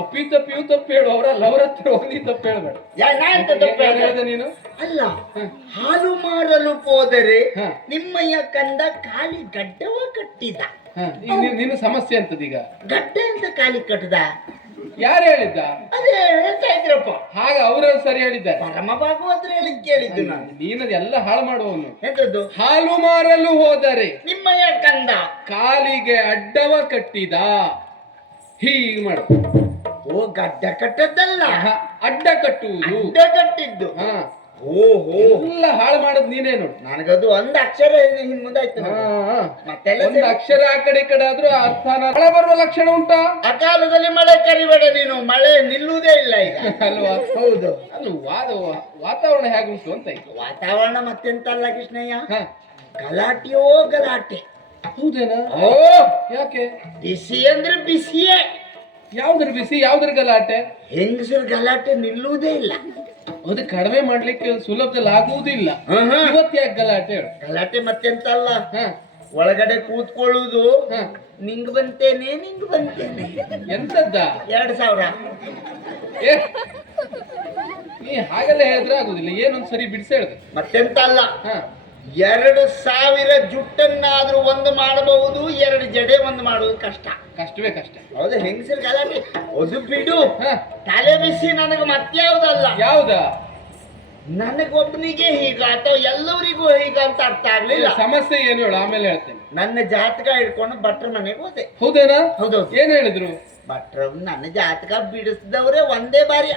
ಅಪ್ಪಿ ತಪ್ಪಿ ಇವ್ ತಪ್ಪು ಹೇಳು, ಅವರಲ್ಲ ಅವ್ರ ಹತ್ರ ಹೋಗಿ ತಪ್ಪು ಹೇಳ್ಬೇಡ. ಹೇಳಿದೆ ನೀನು ಅಲ್ಲ, ಹಾಲು ಮಾರಲು ಹೋದರೆ ನಿಮ್ಮಯ್ಯ ಕಂದ ಖಾಲಿ ಗಡ್ಡವ ಕಟ್ಟಿದ. ನಿನ್ನ ಸಮಸ್ಯೆ ಅಂತದೀಗ ಗಡ್ಡೆ ಅಂತ ಖಾಲಿ ಕಟ್ಟದ. ಯಾರು ಹೇಳಿದ್ದ? ಅದೇ ಹೇಳ್ತಾ ಇದ್ರಪ್ಪ. ಹಾಗ ಅವರು ಸರಿ ಹೇಳಿದ್ದಾರೆ. ಪರಮ ಭಾಗವತರು ಹೇಳಿದ್ ಕೇಳಿದ್ದು ನಾನು. ನೀನದೆಲ್ಲ ಹಾಳು ಮಾಡುವವನು. ಎಂತದ್ದು? ಹಾಲು ಮಾರಲು ಹೋದರೆ ನಿಮ್ಮಯ್ಯ ಕಂದ ಕಾಲಿಗೆ ಅಡ್ಡವ ಕಟ್ಟಿದ. ಹೀಗೆ ಮಾಡು. ಓ, ಗಡ್ಡ ಕಟ್ಟದ್ದಲ್ಲ, ಅಡ್ಡ ಕಟ್ಟುವುದು. ಅಡ್ಡ ಕಟ್ಟಿದ್ದು. ಓಹೋ, ಎಲ್ಲ ಹಾಳು ಮಾಡೋದು ನೀನೇ ನೋಡು. ನನಗದು ಒಂದು ಅಕ್ಷರ ಮುಂದಾಯ್ತು. ಮತ್ತೆಲ್ಲ ಒಂದು ಅಕ್ಷರ ಆ ಕಡೆ ಈ ಕಡೆ ಆದ್ರೂ ಅರ್ಥ ಮಳೆ ಬರುವ ಲಕ್ಷಣ ಉಂಟಾ? ಅಕಾಲದಲ್ಲಿ ಮಳೆ ಕರಿಬೇಡ ನೀನು, ಮಳೆ ನಿಲ್ಲುವುದೇ ಇಲ್ಲ ಈಗ ಅಲ್ವಾ? ಹೌದು. ವಾತಾವರಣ ಹೇಗುಂಟು ಅಂತ. ವಾತಾವರಣ ಮತ್ತೆಂತಲ್ಲ ಕೃಷ್ಣಯ್ಯ, ಗಲಾಟೆಯೋ ಗಲಾಟೆ. ಹೌದೇನಾ? ಓ, ಯಾಕೆ? ಬಿಸಿ ಅಂದ್ರೆ ಬಿಸಿಯೇ. ಯಾವ್ದ್ರ ಬಿಸಿ, ಯಾವ್ದ್ರ ಗಲಾಟೆ? ಹೆಂಗಸರ ಗಲಾಟೆ ನಿಲ್ಲುವುದೇ ಇಲ್ಲ. ಅದು ಕಡಿಮೆ ಮಾಡ್ಲಿಕ್ಕೆ ಸುಲಭದಲ್ಲಿ ಆಗುವುದಿಲ್ಲ. ಇವತ್ತು ಯಾಕೆ ಗಲಾಟೆ? ಗಲಾಟೆ ಮತ್ತೆಂತಲ್ಲ, ಒಳಗಡೆ ಕೂತ್ಕೊಳ್ಳುವುದು. ನಿಂಗ್ ಬಂತೇನೆ, ನಿಂಗ್ ಬಂತೇನೆ. ಎಂತದ್ದ? 2000. ನೀ ಹಾಗೆಲ್ಲ ಹೇಳಿದ್ರೆ ಆಗುದಿಲ್ಲ. ಏನೊಂದ್ ಸರಿ ಬಿಡಿಸಿ ಹೇಳಿದ್ರೆ ಮತ್ತೆಂತಲ್ಲ, 2000 ಜುಟ್ಟನ್ನಾದ್ರೂ ಒಂದು ಮಾಡಬಹುದು, 2 ಜಡೆ ಒಂದು ಮಾಡುವುದು ಕಷ್ಟ. ಕಷ್ಟವೇ ಕಷ್ಟ. ಹೌದು, ಹೆಂಗಸರ ಗಲಾಟೆ ಅದು ಬಿಡು. ತಲೆ ಬಿಸಿ ನನಗೆ ಮತ್ಯಾವುದಲ್ಲ. ಯಾವ್ದ? ನನಗೊಬ್ಬನಿಗೆ ಹೀಗ ಅಥವಾ ಎಲ್ಲರಿಗೂ ಹೀಗ ಅಂತ ಅರ್ಥ ಆಗ್ಲಿಲ್ಲ. ಸಮಸ್ಯೆ ಏನು ಹೇಳು, ಆಮೇಲೆ ಹೇಳ್ತೇನೆ. ನನ್ನ ಜಾತಕ ಹಿಡ್ಕೊಂಡು ಭಟ್ರ ಮನೆಗೆ ಹೋದೆ. ಹೌದೇನಾ? ಹೌದೌದು. ಏನ್ ಹೇಳಿದ್ರು ಭಟ್ರ? ನನ್ನ ಜಾತಕ ಬಿಡಿಸಿದವ್ರೆ ಒಂದೇ ಬಾರಿ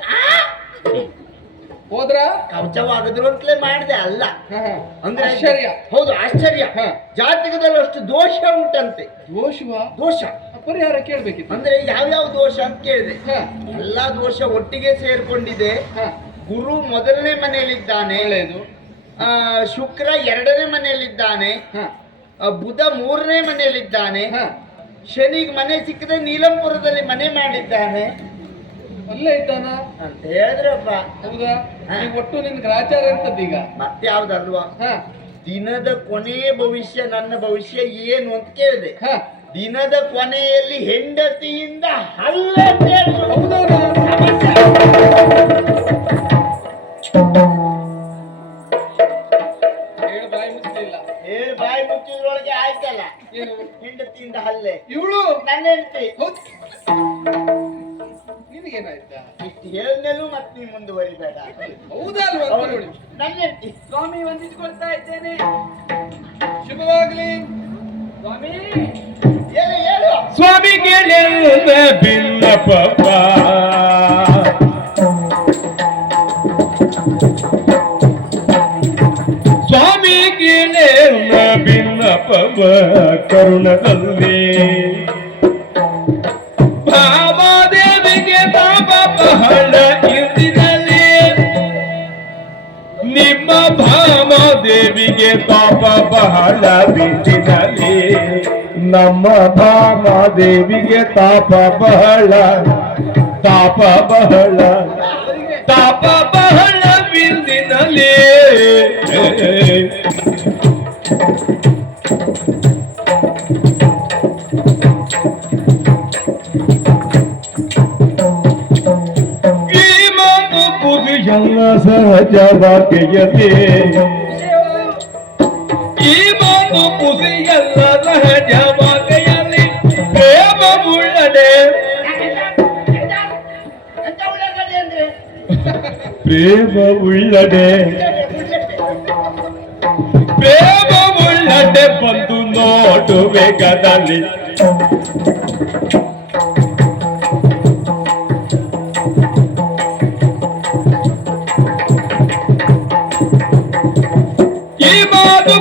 ಹೋದ್ರ ಕವಚವಾಗದ್ರು ಅಂತಲೇ ಮಾಡಿದೆ. ಅಲ್ಲ ಅಂದ್ರೆ ಆಶ್ಚರ್ಯ. ಹೌದು, ಆಶ್ಚರ್ಯ. ಜಾತಕದಲ್ಲಿ ಅಷ್ಟು ದೋಷ ಉಂಟಂತೆ. ದೋಷವಾ? ದೋಷ ಪರಿಹಾರ ಕೇಳ್ಬೇಕಿತ್ತು. ಅಂದ್ರೆ ಯಾವ್ಯಾವ ದೋಷ ಅಂತ ಕೇಳಿದೆ. ಎಲ್ಲಾ ದೋಷ ಒಟ್ಟಿಗೆ ಸೇರ್ಕೊಂಡಿದೆ. ಗುರು ಮೊದಲನೇ ಮನೆಯಲ್ಲಿದ್ದಾನೆ, ಒಳ್ಳೆಯದು. ಶುಕ್ರ 2ನೇ ಮನೆಯಲ್ಲಿದ್ದಾನೆ, ಬುಧ 3ನೇ ಮನೆಯಲ್ಲಿದ್ದಾನೆ, ಶನಿಗೆ ಮನೆ ಸಿಕ್ಕದೆ ನೀಲಂಪುರದಲ್ಲಿ ಮನೆ ಮಾಡಿದ್ದಾನೆ. ಅಲ್ಲೇ ಇದ್ದಾನ ಅಂತ ಹೇಳಿದ್ರಪ್ಪ. ಹೌದಾ? ಒಟ್ಟು ನಿನ್ ಗ್ರಾಚಾರ ಅಂತದ್ದೀಗ ಮತ್ತೆ ಯಾವ್ದಲ್ವಾ? ದಿನದ ಕೊನೆ ಭವಿಷ್ಯ, ನನ್ನ ಭವಿಷ್ಯ ಏನು ಅಂತ ಕೇಳಿದೆ. ದಿನದ ಕೊನೆಯಲ್ಲಿ ಹೆಂಡತಿಯಿಂದ ಹಲ್ಲೆ. ಬಾಯಿ ಮುಚ್ಚಿದ್ರೊಳಗೆ ಆಯ್ತಲ್ಲ, ಹೆಂಡತಿಯಿಂದ ಹಲ್ಲೆ. ಇವಳು ನನ್ನ ಹೆಂಡತಿ. ನಿನಗೇನಾಯ್ತಾ? ಇಷ್ಟು ಹೇಳಿದ್ಮೇಲೂ ಮತ್ತೆ ನೀ ಮುಂದುವರಿಬೇಡ. ಹೌದಲ್ವಾ? ನನ್ನ ಹೆಂಡತಿ. ಸ್ವಾಮಿ ವಂದಿಸಿಕೊಳ್ತಾ ಇದ್ದೇನೆ. ಶುಭವಾಗ್ಲಿ ಸ್ವಾಮಿ. ಹೇಳು ಹೇಳು. ಸ್ವಾಮಿ ಕೇಳಿದ ಬಿನ್ನಪ್ಪ, ಸ್ವಾಮಿ ಕೇಳಿದ ಬಿನ್ನಪ್ಪ ಕರುಣದಲ್ಲಿ ಭಾಮಾದೇವಿಗೆ ತಾಪ ಬಹಳ ಇಂದಿನಲ್ಲಿ, ನಿಮ್ಮ ಭಾಮಾದೇವಿಗೆ ತಾಪ ಬಹಳ ಬಿಂದಿನಲ್ಲಿ, ನಮ್ಮ ಭಾಮಾದೇವಿಗೆ ತಾಪ ಬಹಳ, ತಾಪ ಬಹಳ, ತಾಪ ಬಹಳ ಬಿಂದಿನಲ್ಲಿ. ಎಲ್ಲ ಸಹಜವಾಗೆಯಲಿ, ಈ ಮಾತು ಕುಸಿಯಲ್ಲ ಸಹಜವಾಗೆಯಲಿ, ಪ್ರೇಮ ಉಳ್ಳಡೆ, ಪ್ರೇಮ ಉಳ್ಳಡೆ, ಪ್ರೇಮ ಉಳ್ಳಡೆ ಬಂದು ನೋಡುವೆ ಗದಲಿ.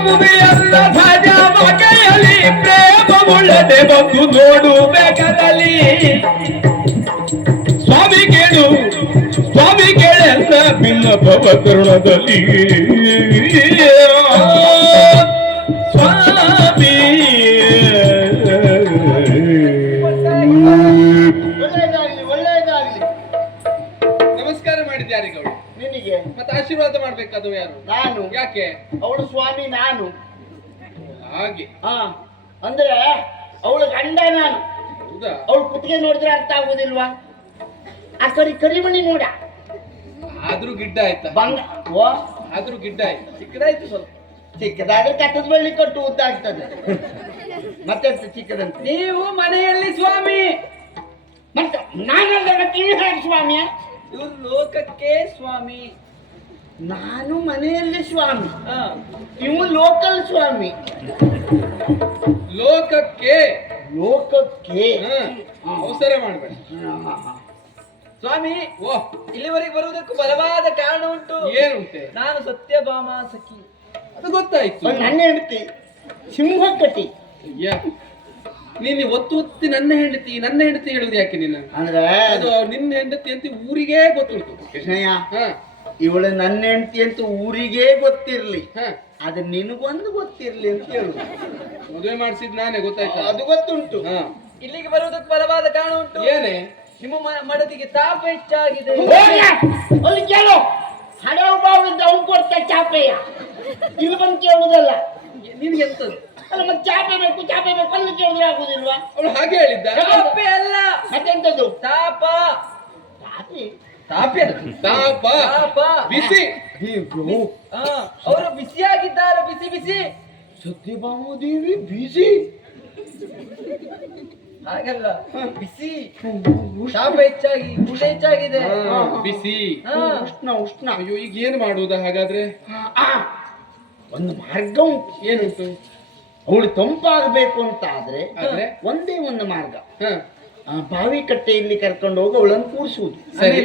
ಮುಗಿಯಲ್ಲ ಸಹಜವಾಗೆಯಲಿ, ಪ್ರೇಮ ಉಳ್ಳದೆ ಬಂದು ನೋಡುಬೇಕದಲ್ಲಿ. ಸ್ವಾಮಿ ಕೇಳು, ಸ್ವಾಮಿ ಕೇಳೆಲ್ಲ ಬಿನ್ನಪವ ಕರುಣದಲ್ಲಿ. ಸ್ವಾಮಿ ಒಳ್ಳೆಯದಾಗ್ಲಿ. ನಮಸ್ಕಾರ ಮಾಡಿದ್ಯಾರಿಗೆ ಅವಳು? ನಿನಗೆ. ಮತ್ತೆ ಆಶೀರ್ವಾದ ಮಾಡ್ಬೇಕಾದವ ಯಾರು? ನಾನು. ಯಾಕೆ? ಅವಳು ಸ್ವಾಮಿ, ನಾನು ಹಾಗೆ. ಅಂದ್ರೆ ಅವಳ ಗಂಡ ನಾನು. ಹೌದಾ? ಅವಳು ಕುತ್ತಿಗೆ ನೋಡಿದ್ರೆ ಅರ್ಥ ಆಗುದಿಲ್ವಾ? ಆ ಕರಿಮಣಿ ನೋಡ ಆದ್ರೂ ಗಿಡ್ಡ ಆಯ್ತಾ? ಬಂಗ ಓ ಆದ್ರೂ ಗಿಡ್ಡ ಆಯ್ತು, ಚಿಕ್ಕದಾಯ್ತು ಸ್ವಲ್ಪ. ಚಿಕ್ಕದಾದ್ರೆ ಕತ್ತದ ಬಳ್ಳಿ ಕಟ್ಟು ಉದ್ದ ಆಗ್ತದೆ. ಮತ್ತೆ ಚಿಕ್ಕದಂತೆ. ನೀವು ಮನೆಯಲ್ಲಿ ಸ್ವಾಮಿ, ಮತ್ತೆ ನಾನಲ್ಲ ಸ್ವಾಮಿಯ. ಇವ್ರು ಲೋಕಕ್ಕೆ ಸ್ವಾಮಿ. ನಾನು ಮನೆಯಲ್ಲಿ ಸ್ವಾಮಿ, ಇವು ಲೋಕಲ್ ಸ್ವಾಮಿ. ಲೋಕಕ್ಕೆ ಲೋಕಕ್ಕೆ ಅವಸರ ಮಾಡಬೇಡಿ ಸ್ವಾಮಿ. ಓ, ಇಲ್ಲಿವರೆಗೆ ಬರುವುದಕ್ಕೂ ಬಲವಾದ ಕಾರಣ ಉಂಟು. ಏನುಂಟೆ? ನಾನು ಸತ್ಯಭಾಮ ಸಖಿ. ಅದು ಗೊತ್ತಾಯ್ತು. ನನ್ನ ಹೆಂಡತಿ ಸಿಂಹಕಟಿ. ನೀನು ಒತ್ತಿ ನನ್ನ ಹೆಂಡತಿ ಹೇಳುದು ಯಾಕೆ ನೀನು? ಅಂದ್ರೆ ಅದು ನಿನ್ನ ಹೆಂಡತಿ ಅಂತ ಊರಿಗೇ ಗೊತ್ತುಂಟು ಕೃಷ್ಣಯ್ಯ. ಇವಳು ನನ್ನ ಹೆಂಡತಿ ಅಂತ ಊರಿಗೇ ಗೊತ್ತಿರ್ಲಿ, ಅದು ನಿನಗೊಂದು ಗೊತ್ತಿರ್ಲಿ ಅಂತ ಹೇಳುದು. ಮದುವೆ ಮಾಡಿಸಿದ್ ನಾನೇ, ಗೊತ್ತಾಯ್ತು. ಅದು ಗೊತ್ತುಂಟು. ಇಲ್ಲಿಗೆ ಬರುವುದಕ್ಕೆ ಬಲವಾದ ಕಾರಣ ಉಂಟು. ಏನೇ? ನಿಮ್ಮ ಮಡದಿಗೆ ತಾಪ ಹೆಚ್ಚಾಗಿದೆ. ಅಲ್ಲಿ ಕೇಳು, ಹಡವು ಬಾವಿಂದ ಅವ್ನು ಕೊಡ್ತಾ ಚಾಪೆಯ, ಇಲ್ಲಿ ಬಂದು ಕೇಳುವುದಲ್ಲ. ನಿನ್ಗೆ ಎಂತದ್ದು? ಅಲ್ಲ ಮತ್ತೆ ಚಾಪೆ ಬೇಕು ಅಲ್ಲಿ ಕೇಳಿದ್ರೆ ಆಗುದಿಲ್ವಾ? ಅವಳು ಹಾಗೆ ಹೇಳಿದ್ದ. ತಾಪೆ ಅಲ್ಲ, ಮತ್ತೆಂತದ್ದು? ತಾಪ. ತಾಪೆ ತಾಪ ಬಿಸಿ. ಅವರು ಬಿಸಿಯಾಗಿದ್ದಾರೆ, ಬಿಸಿ ಬಿಸಿ. ಸತ್ಯಭಾಮದೇವಿ ಬಿಸಿ ಹಾಗಲ್ಲ, ಬಿಸಿ. ತಾಪ ಹೆಚ್ಚಾಗಿ ಗುಡ್ಡ ಹೆಚ್ಚಾಗಿದೆ. ಬಿಸಿ ಉಷ್ಣ. ಅಯ್ಯೋ, ಈಗ ಏನ್ ಮಾಡುವುದ ಹಾಗಾದ್ರೆ? ಒಂದು ಮಾರ್ಗ ಉಂಟು. ಏನುಂಟು? ಅವಳು ತಂಪಾಗಬೇಕು ಅಂತ ಆದ್ರೆ ಆದ್ರೆ ಒಂದೇ ಒಂದು ಮಾರ್ಗ. ಬಾವಿ ಕಟ್ಟೆಯಲ್ಲಿ ಕರ್ಕೊಂಡು ಹೋಗಿ ಅವಳನ್ನು ಕೂರಿಸುವುದು. ಸರಿ.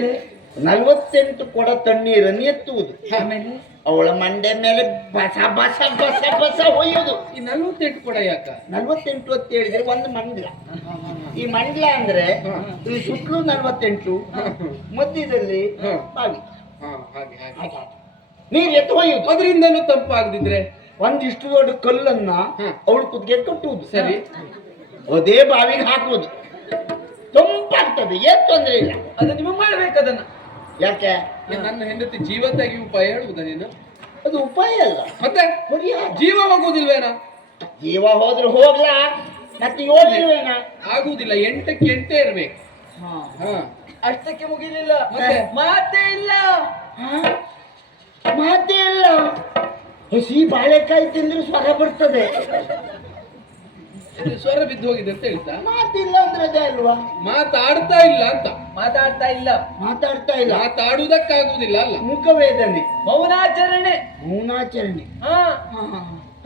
48 ಕೊಡ ತಣ್ಣೀರನ್ನು ಎತ್ತುವುದು. ಆಮೇಲೆ ಅವಳ ಮಂಡೆ ಮೇಲೆ ಬಸ ಬಸ ಬಸ ಬಸ ಹೊಯ್ಯುವುದು. ಈ 48 ಕೊಡ ಯಾಕ? 48 ಅಂತ ಹೇಳಿದ್ರೆ ಒಂದು ಮಂಡಲ. ಈ ಮಂಡಲ ಅಂದ್ರೆ ಈ ಸುತ್ತಲೂ 48, ಮಧ್ಯದಲ್ಲಿ ಬಾವಿ. ಹಾಗೆ ಹಾಗೆ ನೀರು ಎತ್ತು ಹೊಯ್ಯುವುದು. ಅದರಿಂದಲೂ ತಂಪಾಗದಿದ್ರೆ ಒಂದಿಷ್ಟು ದೊಡ್ಡ ಕಲ್ಲನ್ನ ಅವಳು ಕುತ್ತಿಗೆ ಕಟ್ಟುವುದು. ಸರಿ. ಅದೇ ಬಾವಿಗೆ ಹಾಕುವುದು. ತಂಪಾಗ್ತದೆ, ಏನ್ ತೊಂದ್ರೆ ಇಲ್ಲ. ಅದು ನಿಮಗೆ ಮಾಡ್ಬೇಕು ಅದನ್ನ. ಯಾಕೆ? ನನ್ನ ಹೆಂಡತಿ ಜೀವ ತೆಗಿ ಉಪಾಯ ಹೇಳುವುದ ನೀನು? ಅದು ಉಪಾಯ ಅಲ್ಲ, ಮತ್ತೆ ಜೀವ ಹೋಗುದಿಲ್ವೇನ? ಜೀವ ಹೋದ್ರೆ ಹೋಗ್ಲಾ, ಮತ್ತೆ ಹೋಗಿಲ್ವೇನ? ಆಗುದಿಲ್ಲ. 8ಕ್ಕೆ 8 ಇರ್ಬೇಕು. ಅಷ್ಟಕ್ಕೆ ಮುಗಿಲಿಲ್ಲ, ಮಾತೇ ಇಲ್ಲ. ಮಾತೇ ಇಲ್ಲ. ಹಸಿ ಬಾಳೆಕಾಯಿ ತಿಂದ್ರೆ ಸ್ವರ ಬರ್ತದೆ. ಸ್ವರ ಬಿದ್ದು ಹೋಗಿದೆ ಅಂತ ಹೇಳ್ತಾ? ಮಾತಿಲ್ಲ ಅಂದ್ರೆ ಅದೇ ಅಲ್ವಾ? ಮಾತಾಡ್ತಾ ಇಲ್ಲ ಅಂತ. ಮಾತಾಡ್ತಾ ಇಲ್ಲ, ಮಾತಾಡ್ತಾ ಇಲ್ಲ. ಮಾತಾಡುವುದಕ್ಕಾಗುವುದಿಲ್ಲ ಅಲ್ಲ. ಮುಖವೇದನೆ, ಮೌನಾಚರಣೆ. ಮೌನಾಚರಣೆ.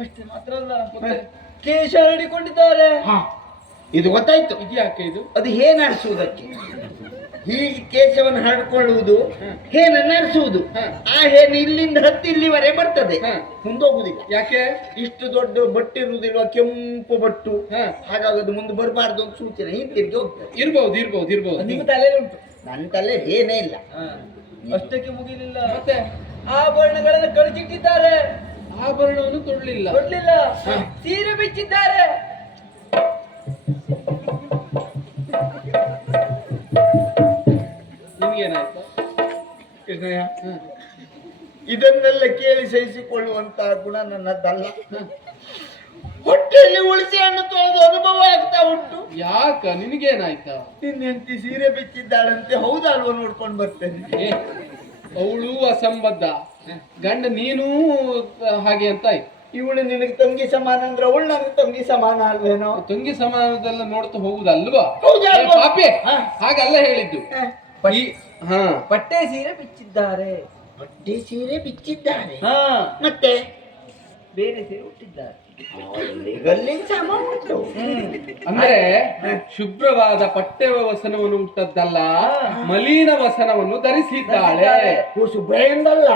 ಅಷ್ಟೇ ಮಾತ್ರ ಅಲ್ಲ, ಮತ್ತೆ ಕೇಶ ಹರಡಿಕೊಂಡಿದ್ದಾರೆ. ಇದು ಗೊತ್ತಾಯ್ತು. ಇದ್ಯಾಕೆ ಇದು? ಅದು ಹೇನರಿಸುವುದಕ್ಕೆ. ಹೀಗೆ ಕೇಶವನ್ನು ಹರಡ್ಕೊಳ್ಳುವುದು, ಹೇನ ನರಿಸುವುದು. ಆ ಹೇನು ಇಲ್ಲಿಂದ ಹತ್ತಿ ಇಲ್ಲಿವರೆಗೆ ಬರ್ತದೆ, ಮುಂದೋಗುದಿಲ್ಲ. ಯಾಕೆ? ಇಷ್ಟು ದೊಡ್ಡ ಬಟ್ಟೆ ಇರುವುದಿಲ್ವಾ, ಕೆಂಪು ಬಟ್ಟು. ಹಾಗಾಗದು ಮುಂದೆ ಬರಬಾರ್ದು ಅಂತ ಸೂಚನೆ. ಹಿಂತಿರುಗಿ ಹೋಗ್ತದೆ. ಇರ್ಬಹುದು. ನಿಮ್ಮ ತಲೆಯಲ್ಲಿ ಉಂಟು, ನನ್ನ ತಲೆ ಏನೇ ಇಲ್ಲ. ಅಷ್ಟಕ್ಕೆ ಮುಗಿಲಿಲ್ಲ, ಮತ್ತೆ ಆಭರಣಗಳನ್ನು ಕಳಿಸಿಟ್ಟಿದ್ದಾರೆ. ಆಭರಣವನ್ನು ತೊಡಲಿಲ್ಲ, ಸೀರೆ ಬಿಚ್ಚಿದ್ದಾರೆ. ನಿಮ್ಗೇನಾಯ್ತು ಕೃಷ್ಣಯ್ಯ? ಇದನ್ನೆಲ್ಲ ಕೇಳಿ ಸಹಿಸಿಕೊಳ್ಳುವಂತಹ ಗುಣ ನನ್ನದಲ್ಲ. ಹೊಟ್ಟೆಯಲ್ಲಿ ಉಳಿಸಿ ಹಣ್ಣು ತೊಳೆದು ಅನುಭವ ಆಗ್ತಾ ಉಂಟು. ಯಾಕ? ನಿನಗೇನಾಯ್ತಾ? ನಿನ್ನ ಹೆಂಡತಿ ಸೀರೆ ಬಿಚ್ಚಿದ್ದಾಳಂತೆ, ಹೌದಲ್ವ? ನೋಡ್ಕೊಂಡು ಬರ್ತೇನೆ. ಅವಳು ಅಸಂಬದ್ಧ, ಗಂಡ ನೀನು ಹಾಗೆ ಅಂತ ಆಯ್ತು. ಇವಳು ನಿನಗೆ ತಂಗಿ ಸಮಾನ ಅಂದ್ರೆ ಅವಳು ನನಗೆ ತಂಗಿ ಸಮಾನ ಅಲ್ವೇನೋ? ತಂಗಿ ಸಮಾನದೆಲ್ಲ ನೋಡ್ತಾ ಹೋಗುದಲ್ವಾ? ಹೌದಲ್ವಾ? ಪಾಪೆ ಹಾಗಲ್ಲ ಹೇಳಿದ್ದು. ಪಟ್ಟೆ ಸೀರೆ ಬಿಚ್ಚಿದ್ದಾರೆ. ಪಟ್ಟೆ ಸೀರೆ ಬಿಚ್ಚಿದ್ದಾರೆ, ಮತ್ತೆ ಬೇರೆ ಸೀರೆ ಹುಟ್ಟಿದ್ದಾರೆ. ಸಮ ಉಂಟು. ಅಂದ್ರೆ ಶುಭ್ರವಾದ ಪಟ್ಟೆ ವಸನವನ್ನು ಉಟ್ಟದ್ದಲ್ಲ, ಮಲಿನ ವಸನವನ್ನು ಧರಿಸಿದ್ದಾಳೆ. ಶುಭ್ರ ಎಂದಲ್ಲ,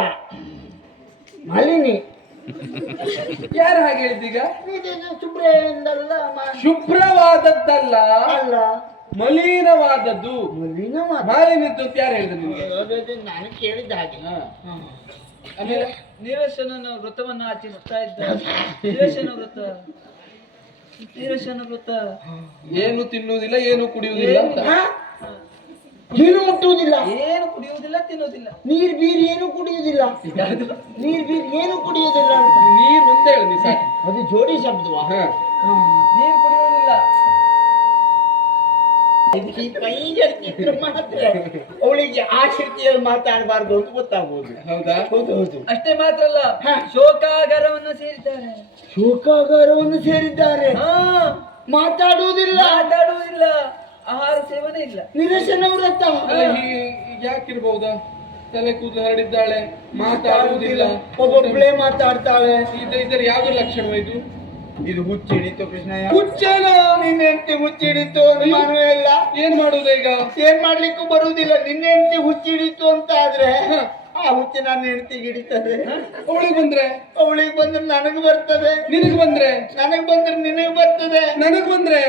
ಮಾಲಿನಿ. ಯಾರು ಹಾಗೆ ಹೇಳಿದ್ದೀಗ? ಶುಭ್ರ ಎಂದಲ್ಲ, ಶುಭ್ರವಾದದ್ದಲ್ಲ, ಅಲ್ಲ ಮಲಿನವಾದದ್ದು. ಮಾಲಿನ್ಯದ್ದು ಅಂತ ಯಾರು ಹೇಳಿದ್ರು ನಿಮಗೆ? ನಾನು ಕೇಳಿದ ಹಾಗೆ. ಆಮೇಲೆ ನೀರಶನ ವ್ರತವನ್ನು ಆಚರಿಸ್ತಾ ಇದ್ದಾರೆ. ನೀರಶನ ವ್ರತ ಏನು ತಿನ್ನುವುದಿಲ್ಲ, ಏನು ಕುಡಿಯುವುದಿಲ್ಲ ಅಂತ. ಏನು ಮುಟ್ಟುವುದಿಲ್ಲ, ಏನು ಕುಡಿಯುವುದಿಲ್ಲ, ತಿನ್ನುವುದಿಲ್ಲ. ನೀರ್ ಬೀರ್ ಏನು ಕುಡಿಯುವುದಿಲ್ಲ, ನೀರ್ ಬೀರ್ ಏನು ಕುಡಿಯುವುದಿಲ್ಲ ಅಂತ. ನೀರು ಮುಂದೆ ಹೇಳಿ ಸಾಕು. ಅದು ಜೋಡಿ ಶಬ್ದವಾ? ನೀರು ಕುಡಿಯುವುದಿಲ್ಲ, ಈ ಪೈಂಜರ್ತಿದ್ರು ಮಾತ್ರ ಅವಳಿಗೆ ಆ ಶಕ್ತಿಯಲ್ಲಿ ಮಾತಾಡಬಾರ್ದು ಅಂತ ಗೊತ್ತಾಗ್ಬೋದು. ಹೌದಾ? ಹೌದು ಹೌದು. ಅಷ್ಟೇ ಮಾತ್ರ ಅಲ್ಲ, ಹಾ. ಶೋಕಾಗಾರವನ್ನು ಸೇರಿದ್ದಾರೆ. ಶೋಕಾಗಾರವನ್ನು ಸೇರಿದ್ದಾರೆ. ಹಾ, ಮಾತಾಡುವುದಿಲ್ಲ, ಮಾತಾಡುವುದಿಲ್ಲ, ಆಹಾರ ಸೇವನೆ ಇಲ್ಲ. ನಿರಶನ ವ್ರತ. ಅಲ್ಲ, ಯಾಕಿರ್ಬಹುದಾ? ತಲೆ ಕೂದಲು ಹರಡಿದ್ದಾಳೆ, ಮಾತಾಡುವುದಿಲ್ಲ, ಒಬ್ಬೊಬ್ಳೆ ಮಾತಾಡ್ತಾಳೆ. ಇದರ ಯಾವ್ದು ಲಕ್ಷಣ ಇದು? ಇದು ಹುಚ್ಚಿಡಿತು ಕೃಷ್ಣಯ್ಯ. ಹುಚ್ಚನ ನಿನ್ನ ಹೆಂಡತಿ ಹುಚ್ಚಿಡಿತು ಅನುಮಾನ ಇಲ್ಲ. ಏನ್ ಮಾಡುದ ಈಗ? ಏನ್ ಮಾಡ್ಲಿಕ್ಕೂ ಬರುವುದಿಲ್ಲ. ನಿನ್ನ ಹೆಂಡತಿ ಹುಚ್ಚಿಡಿತು ಅಂತ ಆದ್ರೆ ಆ ಹುಚ್ಚು ನನ್ನ ಹೆಂಡತಿಗೆ ಹಿಡಿತದೆ. ಅವಳಿಗೆ ಬಂದ್ರೆ ಅವಳಿಗೆ ಬಂದ್ರೆ ನನಗೆ ಬರ್ತದೆ, ನಿನಗ್ ಬಂದ್ರೆ ನನಗ್ ಬಂದ್ರೆ ನಿನಗೆ ಬರ್ತದೆ, ನನಗ್ ಬಂದ್ರೆ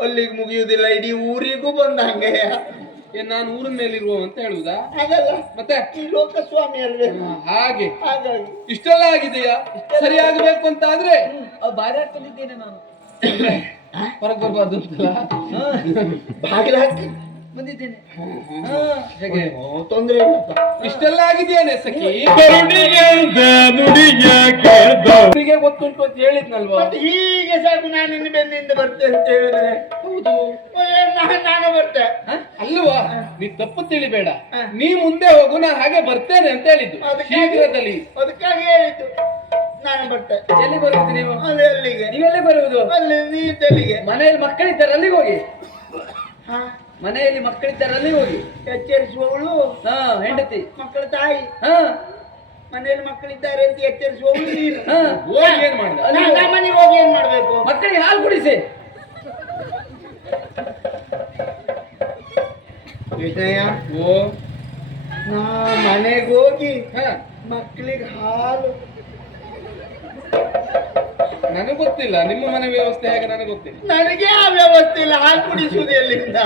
ಅಲ್ಲಿಗೆ ಮುಗಿಯುವುದಿಲ್ಲ, ಇಡೀ ಊರಿಗೂ ಬಂದ ಹಂಗೆ. ಏನ್ ನಾನು ಊರಿನ ಮೇಲಿರುವ ಅಂತ ಹೇಳುದಾ? ಹಾಗಲ್ಲ, ಮತ್ತೆ ಈ ಲೋಕಸ್ವಾಮಿ ಅಲ್ವೇ, ಹಾಗೆ ಹಾಗಾಗಿ ಇಷ್ಟೆಲ್ಲ ಆಗಿದೆಯಾ? ಸರಿ ಆಗ್ಬೇಕು ಅಂತ ಆದ್ರೆ ಬಾರಿ ಹಾಕೊಂಡಿದ್ದೇನೆ ನಾನು. ಹೊರಗೆ ಬರ್ಬಾರ್ದು ಅಂತಲ್ಲ. ಬಾಗಿಲು ಹಾಕಿ ಬಂದಿದ್ದೇನೆ. ಹೇಗೆ ತೊಂದ್ರೆ ಇಲ್ಲಪ್ಪ. ಇಷ್ಟೆಲ್ಲ ಆಗಿದೆಯಾನೆ ಸಖಿ? ನುಡಿಗೆ ಗೊತ್ತುಂಟು ಅಂತ ಹೇಳಿದ್ನಲ್ವಾ? ಮತ್ತೆ ಹೀಗೆ ಸಾಕು, ನಾನು ನಿನ್ನ ಬೆನ್ನಿಂದ ಬರ್ತೇನೆ ಅಂತ ಹೇಳಿದ್ರೆ ಹೌದು, ನಾನು ಬರ್ತೆ. ಅಲ್ವಾ? ನೀ ತಪ್ಪು ತಿಳಿಬೇಡ. ನೀ ಮುಂದೆ ಹೋಗು, ನಾ ಹಾಗೆ ಬರ್ತೇನೆ ಅಂತ ಹೇಳಿದ್ದು ಶೀಘ್ರದಲ್ಲಿ. ಅದಕ್ಕಾಗಿ ಹೇಳಿದ್ದು ನಾನು ಬರ್ತೆ. ಎಲ್ಲಿ ಬರುವುದು ನೀವು? ಅದೇ ಅಲ್ಲಿಗೆ. ನೀವೆಲ್ಲಿ ಬರುವುದು? ಅಲ್ಲಿ ನೀ ತಲೆಗೆ. ಮನೆಯಲ್ಲಿ ಮಕ್ಕಳಿದ್ದಾರೆ, ಅಲ್ಲಿಗೆ ಹೋಗಿ. ಹಾ, ಮನೆಯಲ್ಲಿ ಮಕ್ಕಳಿದ್ದಾರೆ, ಅಲ್ಲಿಗೆ ಹೋಗಿ. ಎಚ್ಚರಿಸುವವಳು ಹಾ, ಹೆಂಡತಿ. ಮಕ್ಕಳ ತಾಯಿ. ಹಾ, ಮನೆಯಲ್ಲಿ ಮಕ್ಕಳಿದ್ದಾರೆ ಅಂತ ಎಚ್ಚರಿಸುವವಳು ನೀನು. ಹಾ. ಹೋಗಿ ಏನ್ ಮಾಡಿದ? ನಾನು ಮನೆಗೆ ಹೋಗಿ ಏನ್ ಮಾಡ್ಬೇಕು? ಮಕ್ಕಳಿಗೆ ಹಾಲು ಕುಡಿಸಿ. ಕೃಷ್ಣಯ್ಯ, ಓ, ನಾ ಮನೆಗೆ ಹೋಗಿ ಹ, ಮಕ್ಕಳಿಗೆ ಹಾಲು. ನನಗ್ ಗೊತ್ತಿಲ್ಲ ನಿಮ್ಮ ಮನೆ ವ್ಯವಸ್ಥೆ ಹೇಗೆ, ನನಗೆ ಗೊತ್ತಿಲ್ಲ. ನನಗೆ ಆ ವ್ಯವಸ್ಥೆ ಇಲ್ಲ, ಹಾಲು ಕುಡಿಸುವುದು ಎಲ್ಲಿಂದ?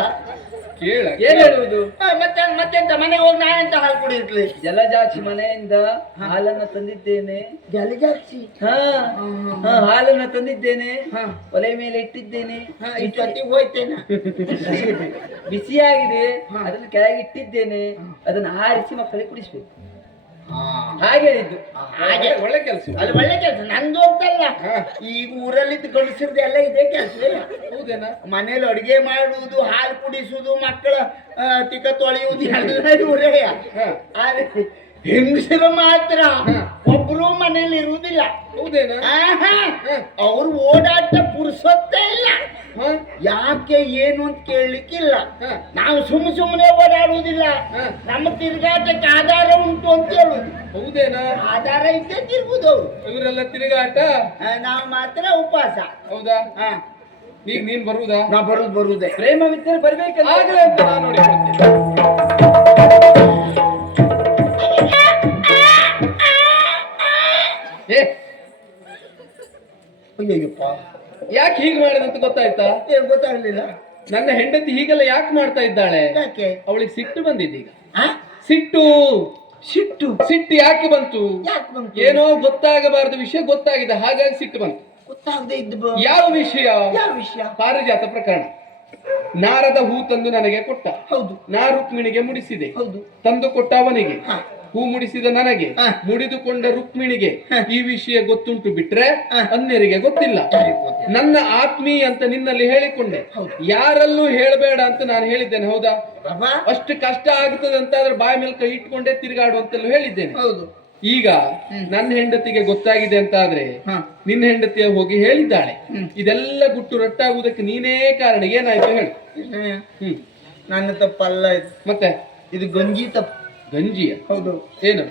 ಕೇಳ ಏನ್ ಹೇಳುವುದು? ಮತ್ತೆಂತ ಮನೆಗೆ ಹೋಗಿ ನಾನೆಂತ ಹಾಲು ಕುಡಿಸ್ಲಿ? ಜಲಜಾಕ್ಷಿ ಮನೆಯಿಂದ ಹಾಲನ್ನ ತಂದಿದ್ದೇನೆ. ಜಲಜಾಕ್ಷಿ? ಹಾ, ಹಾ, ಹಾಲನ್ನ ತಂದಿದ್ದೇನೆ. ಹಾ. ಒಲೆ ಮೇಲೆ ಇಟ್ಟಿದ್ದೇನೆ. ಇಷ್ಟೊತ್ತಿಗೆ ಹೋಯ್ತೇನೆ. ಬಿಸಿಯಾಗಿದೆ, ಹಾ. ಅದನ್ನು ಕೆಳಗೆ ಇಟ್ಟಿದ್ದೇನೆ. ಅದನ್ನು ಆರಿಸಿ ಮಕ್ಕಳಿಗೆ ಕುಡಿಸ್ಬೇಕು. ಹಾ. ಹಾಗೆ ಹೇಳಿದ್ದು. ಹಾಗೆ ಒಳ್ಳೆ ಕೆಲಸ. ಅದು ಒಳ್ಳೆ ಕೆಲಸ, ನಂದು ಅಂತಲ್ಲ. ಹಾ. ಈಗ ಊರಲ್ಲಿ ಗಂಡಸರದ್ದು ಎಲ್ಲ ಇದೇ ಕೆಲಸವೇ. ಹೌದೇನಾ? ಮನೇಲಿ ಅಡುಗೆ ಮಾಡುವುದು, ಹಾಲು ಕುಡಿಸುವುದು, ಮಕ್ಕಳ ತಿಕ್ಕ ತೊಳೆಯುವುದು ಎಲ್ಲ ಇವರೇ. ಹ, ಆದ್ರೆ ಹೆಂಗಸರು ಮಾತ್ರ ಹಾ. ಒಬ್ರು ಮನೇಲಿ ಇರುವುದಿಲ್ಲ. ಹೌದೇನಾ? ಆಹಾ. ಹ, ಅವ್ರು ಓಡಾಟ ಪುರ್ಸೊತ್ತೇ ಇಲ್ಲ. ಹ, ಯಾಕೆ ಏನು ಅಂತ ಕೇಳಲಿಕ್ಕಿಲ್ಲ. ಹ, ನಾವು ಸುಮ್ಮನೆ ಓಡಾಡುವುದಿಲ್ಲ. ಹ. ನಮ್ಮ ತಿರುಗಾಟಕ್ಕೆ ಆಧಾರ ಉಂಟು ಅಂತ ಹೇಳುದು. ಹೌದೇನಾ? ಆಧಾರ ಇದ್ದೇ ತಿರುಗುದು ಅವ್ರು. ಇವರೆಲ್ಲ ತಿರುಗಾಟ. ನಾವು ಮಾತ್ರ ಉಪವಾಸ. ಹೌದಾ? ಹಾ. ಈಗ ನೀನ್ ಬರುವುದಾ? ನಾ ಬರುದೇ. ಪ್ರೇಮವಿದ್ದರೆ ಬರ್ಬೇಕಲ್ಲ. ಆಗ್ಲೇ ಅಂತ ನಾನು ನೋಡಿಕೊಳ್ತೇನೆ. ಏ, ಅಯ್ಯಪ್ಪ, ಯಾಕೆ ಹೀಗೆ ಮಾಡಿದಂತ ಗೊತ್ತಾಯ್ತಾ? ಏನ್ ಗೊತ್ತಾಗ್ಲಿಲ್ಲ. ನನ್ನ ಹೆಂಡತಿ ಹೀಗೆಲ್ಲ ಯಾಕೆ ಮಾಡ್ತಾ ಇದ್ದಾಳೆ? ಯಾಕೆ? ಅವಳಿಗೆ ಸಿಟ್ಟು ಬಂದಿದೆ ಈಗ. ಆ? ಸಿಟ್ಟು ಸಿಟ್ಟು ಸಿಟ್ಟು ಯಾಕೆ ಬಂತು? ಯಾಕೆ ಬಂತು? ಏನೋ ಗೊತ್ತಾಗಬಾರದು ವಿಷಯ ಗೊತ್ತಾಗಿದೆ, ಹಾಗಾಗಿ ಸಿಟ್ಟು ಬಂತು. ಗೊತ್ತಾಗದೆ ಇದ್ದ ಯಾವ ವಿಷಯ? ಯಾವ ವಿಷಯ? ಪಾರಿಜಾತ ಪ್ರಕರಣ. ನಾರದ ಹೂ ತಂದು ನನಗೆ ಕೊಟ್ಟ, ಹೌದು ನಾ ರುಕ್ಮಿಣಿಗೆ ಮುಡಿಸಿದೆ. ಹೌದು. ತಂದು ಕೊಟ್ಟ ಅವನಿಗೆ, ಹಾ. ಹೂ ಮುಡಿಸಿದ ನನಗೆ, ಹಾ. ಮುಡಿದುಕೊಂಡ ರುಕ್ಮಿಣಿಗೆ ಹಾ. ಈ ವಿಷಯ ಗೊತ್ತುಂಟು ಬಿಟ್ರೆ ಹಾ. ಅನ್ಯರಿಗೆ ಗೊತ್ತಿಲ್ಲ. ಯಾರಿಗೂ ಗೊತ್ತಿಲ್ಲ. ನನ್ನ ಆತ್ಮೀಯ ಅಂತ ನಿನ್ನಲ್ಲಿ ಹೇಳಿಕೊಂಡೆ, ಹೌದು. ಯಾರಲ್ಲೂ ಹೇಳಬೇಡ ಅಂತ ನಾನು ಹೇಳಿದ್ದೇನೆ. ಹೌದಾ? ಬಾಬಾ, ಅಷ್ಟು ಕಷ್ಟ ಆಗ್ತದೆ ಅಂತ ಆದ್ರೆ ಬಾಯಿ ಮೇಲೆ ಕೈ ಇಟ್ಕೊಂಡೇ ತಿರುಗಾಡು ಅಂತೆಲ್ಲ ಹೇಳಿದ್ದೇನೆ. ಹೌದು. ಈಗ ನನ್ನ ಹೆಂಡತಿಗೆ ಗೊತ್ತಾಗಿದೆ ಅಂತ ಆದ್ರೆ ಹಾ. ನಿನ್ನ ಹೆಂಡತಿಯ ಹೋಗಿ ಹೇಳಿದ್ದಾಳೆ. ಹ್ಮ್. ಇದೆಲ್ಲ ಗುಟ್ಟು ರಟ್ಟಾಗುವುದಕ್ಕೆ ನೀನೇ ಕಾರಣ. ಏನಾಯ್ತು ಹೇಳು? ಕೃಷ್ಣಯ್ಯ, ಹ್ಮ್, ನನ್ನ ತಪ್ಪಲ್ಲ ಇದು. ಮತ್ತೆ ಇದು ಗಂಜಿ ತಪ್ಪು. ಗಂಜಿಯ? ಹೌದು. ಏನು?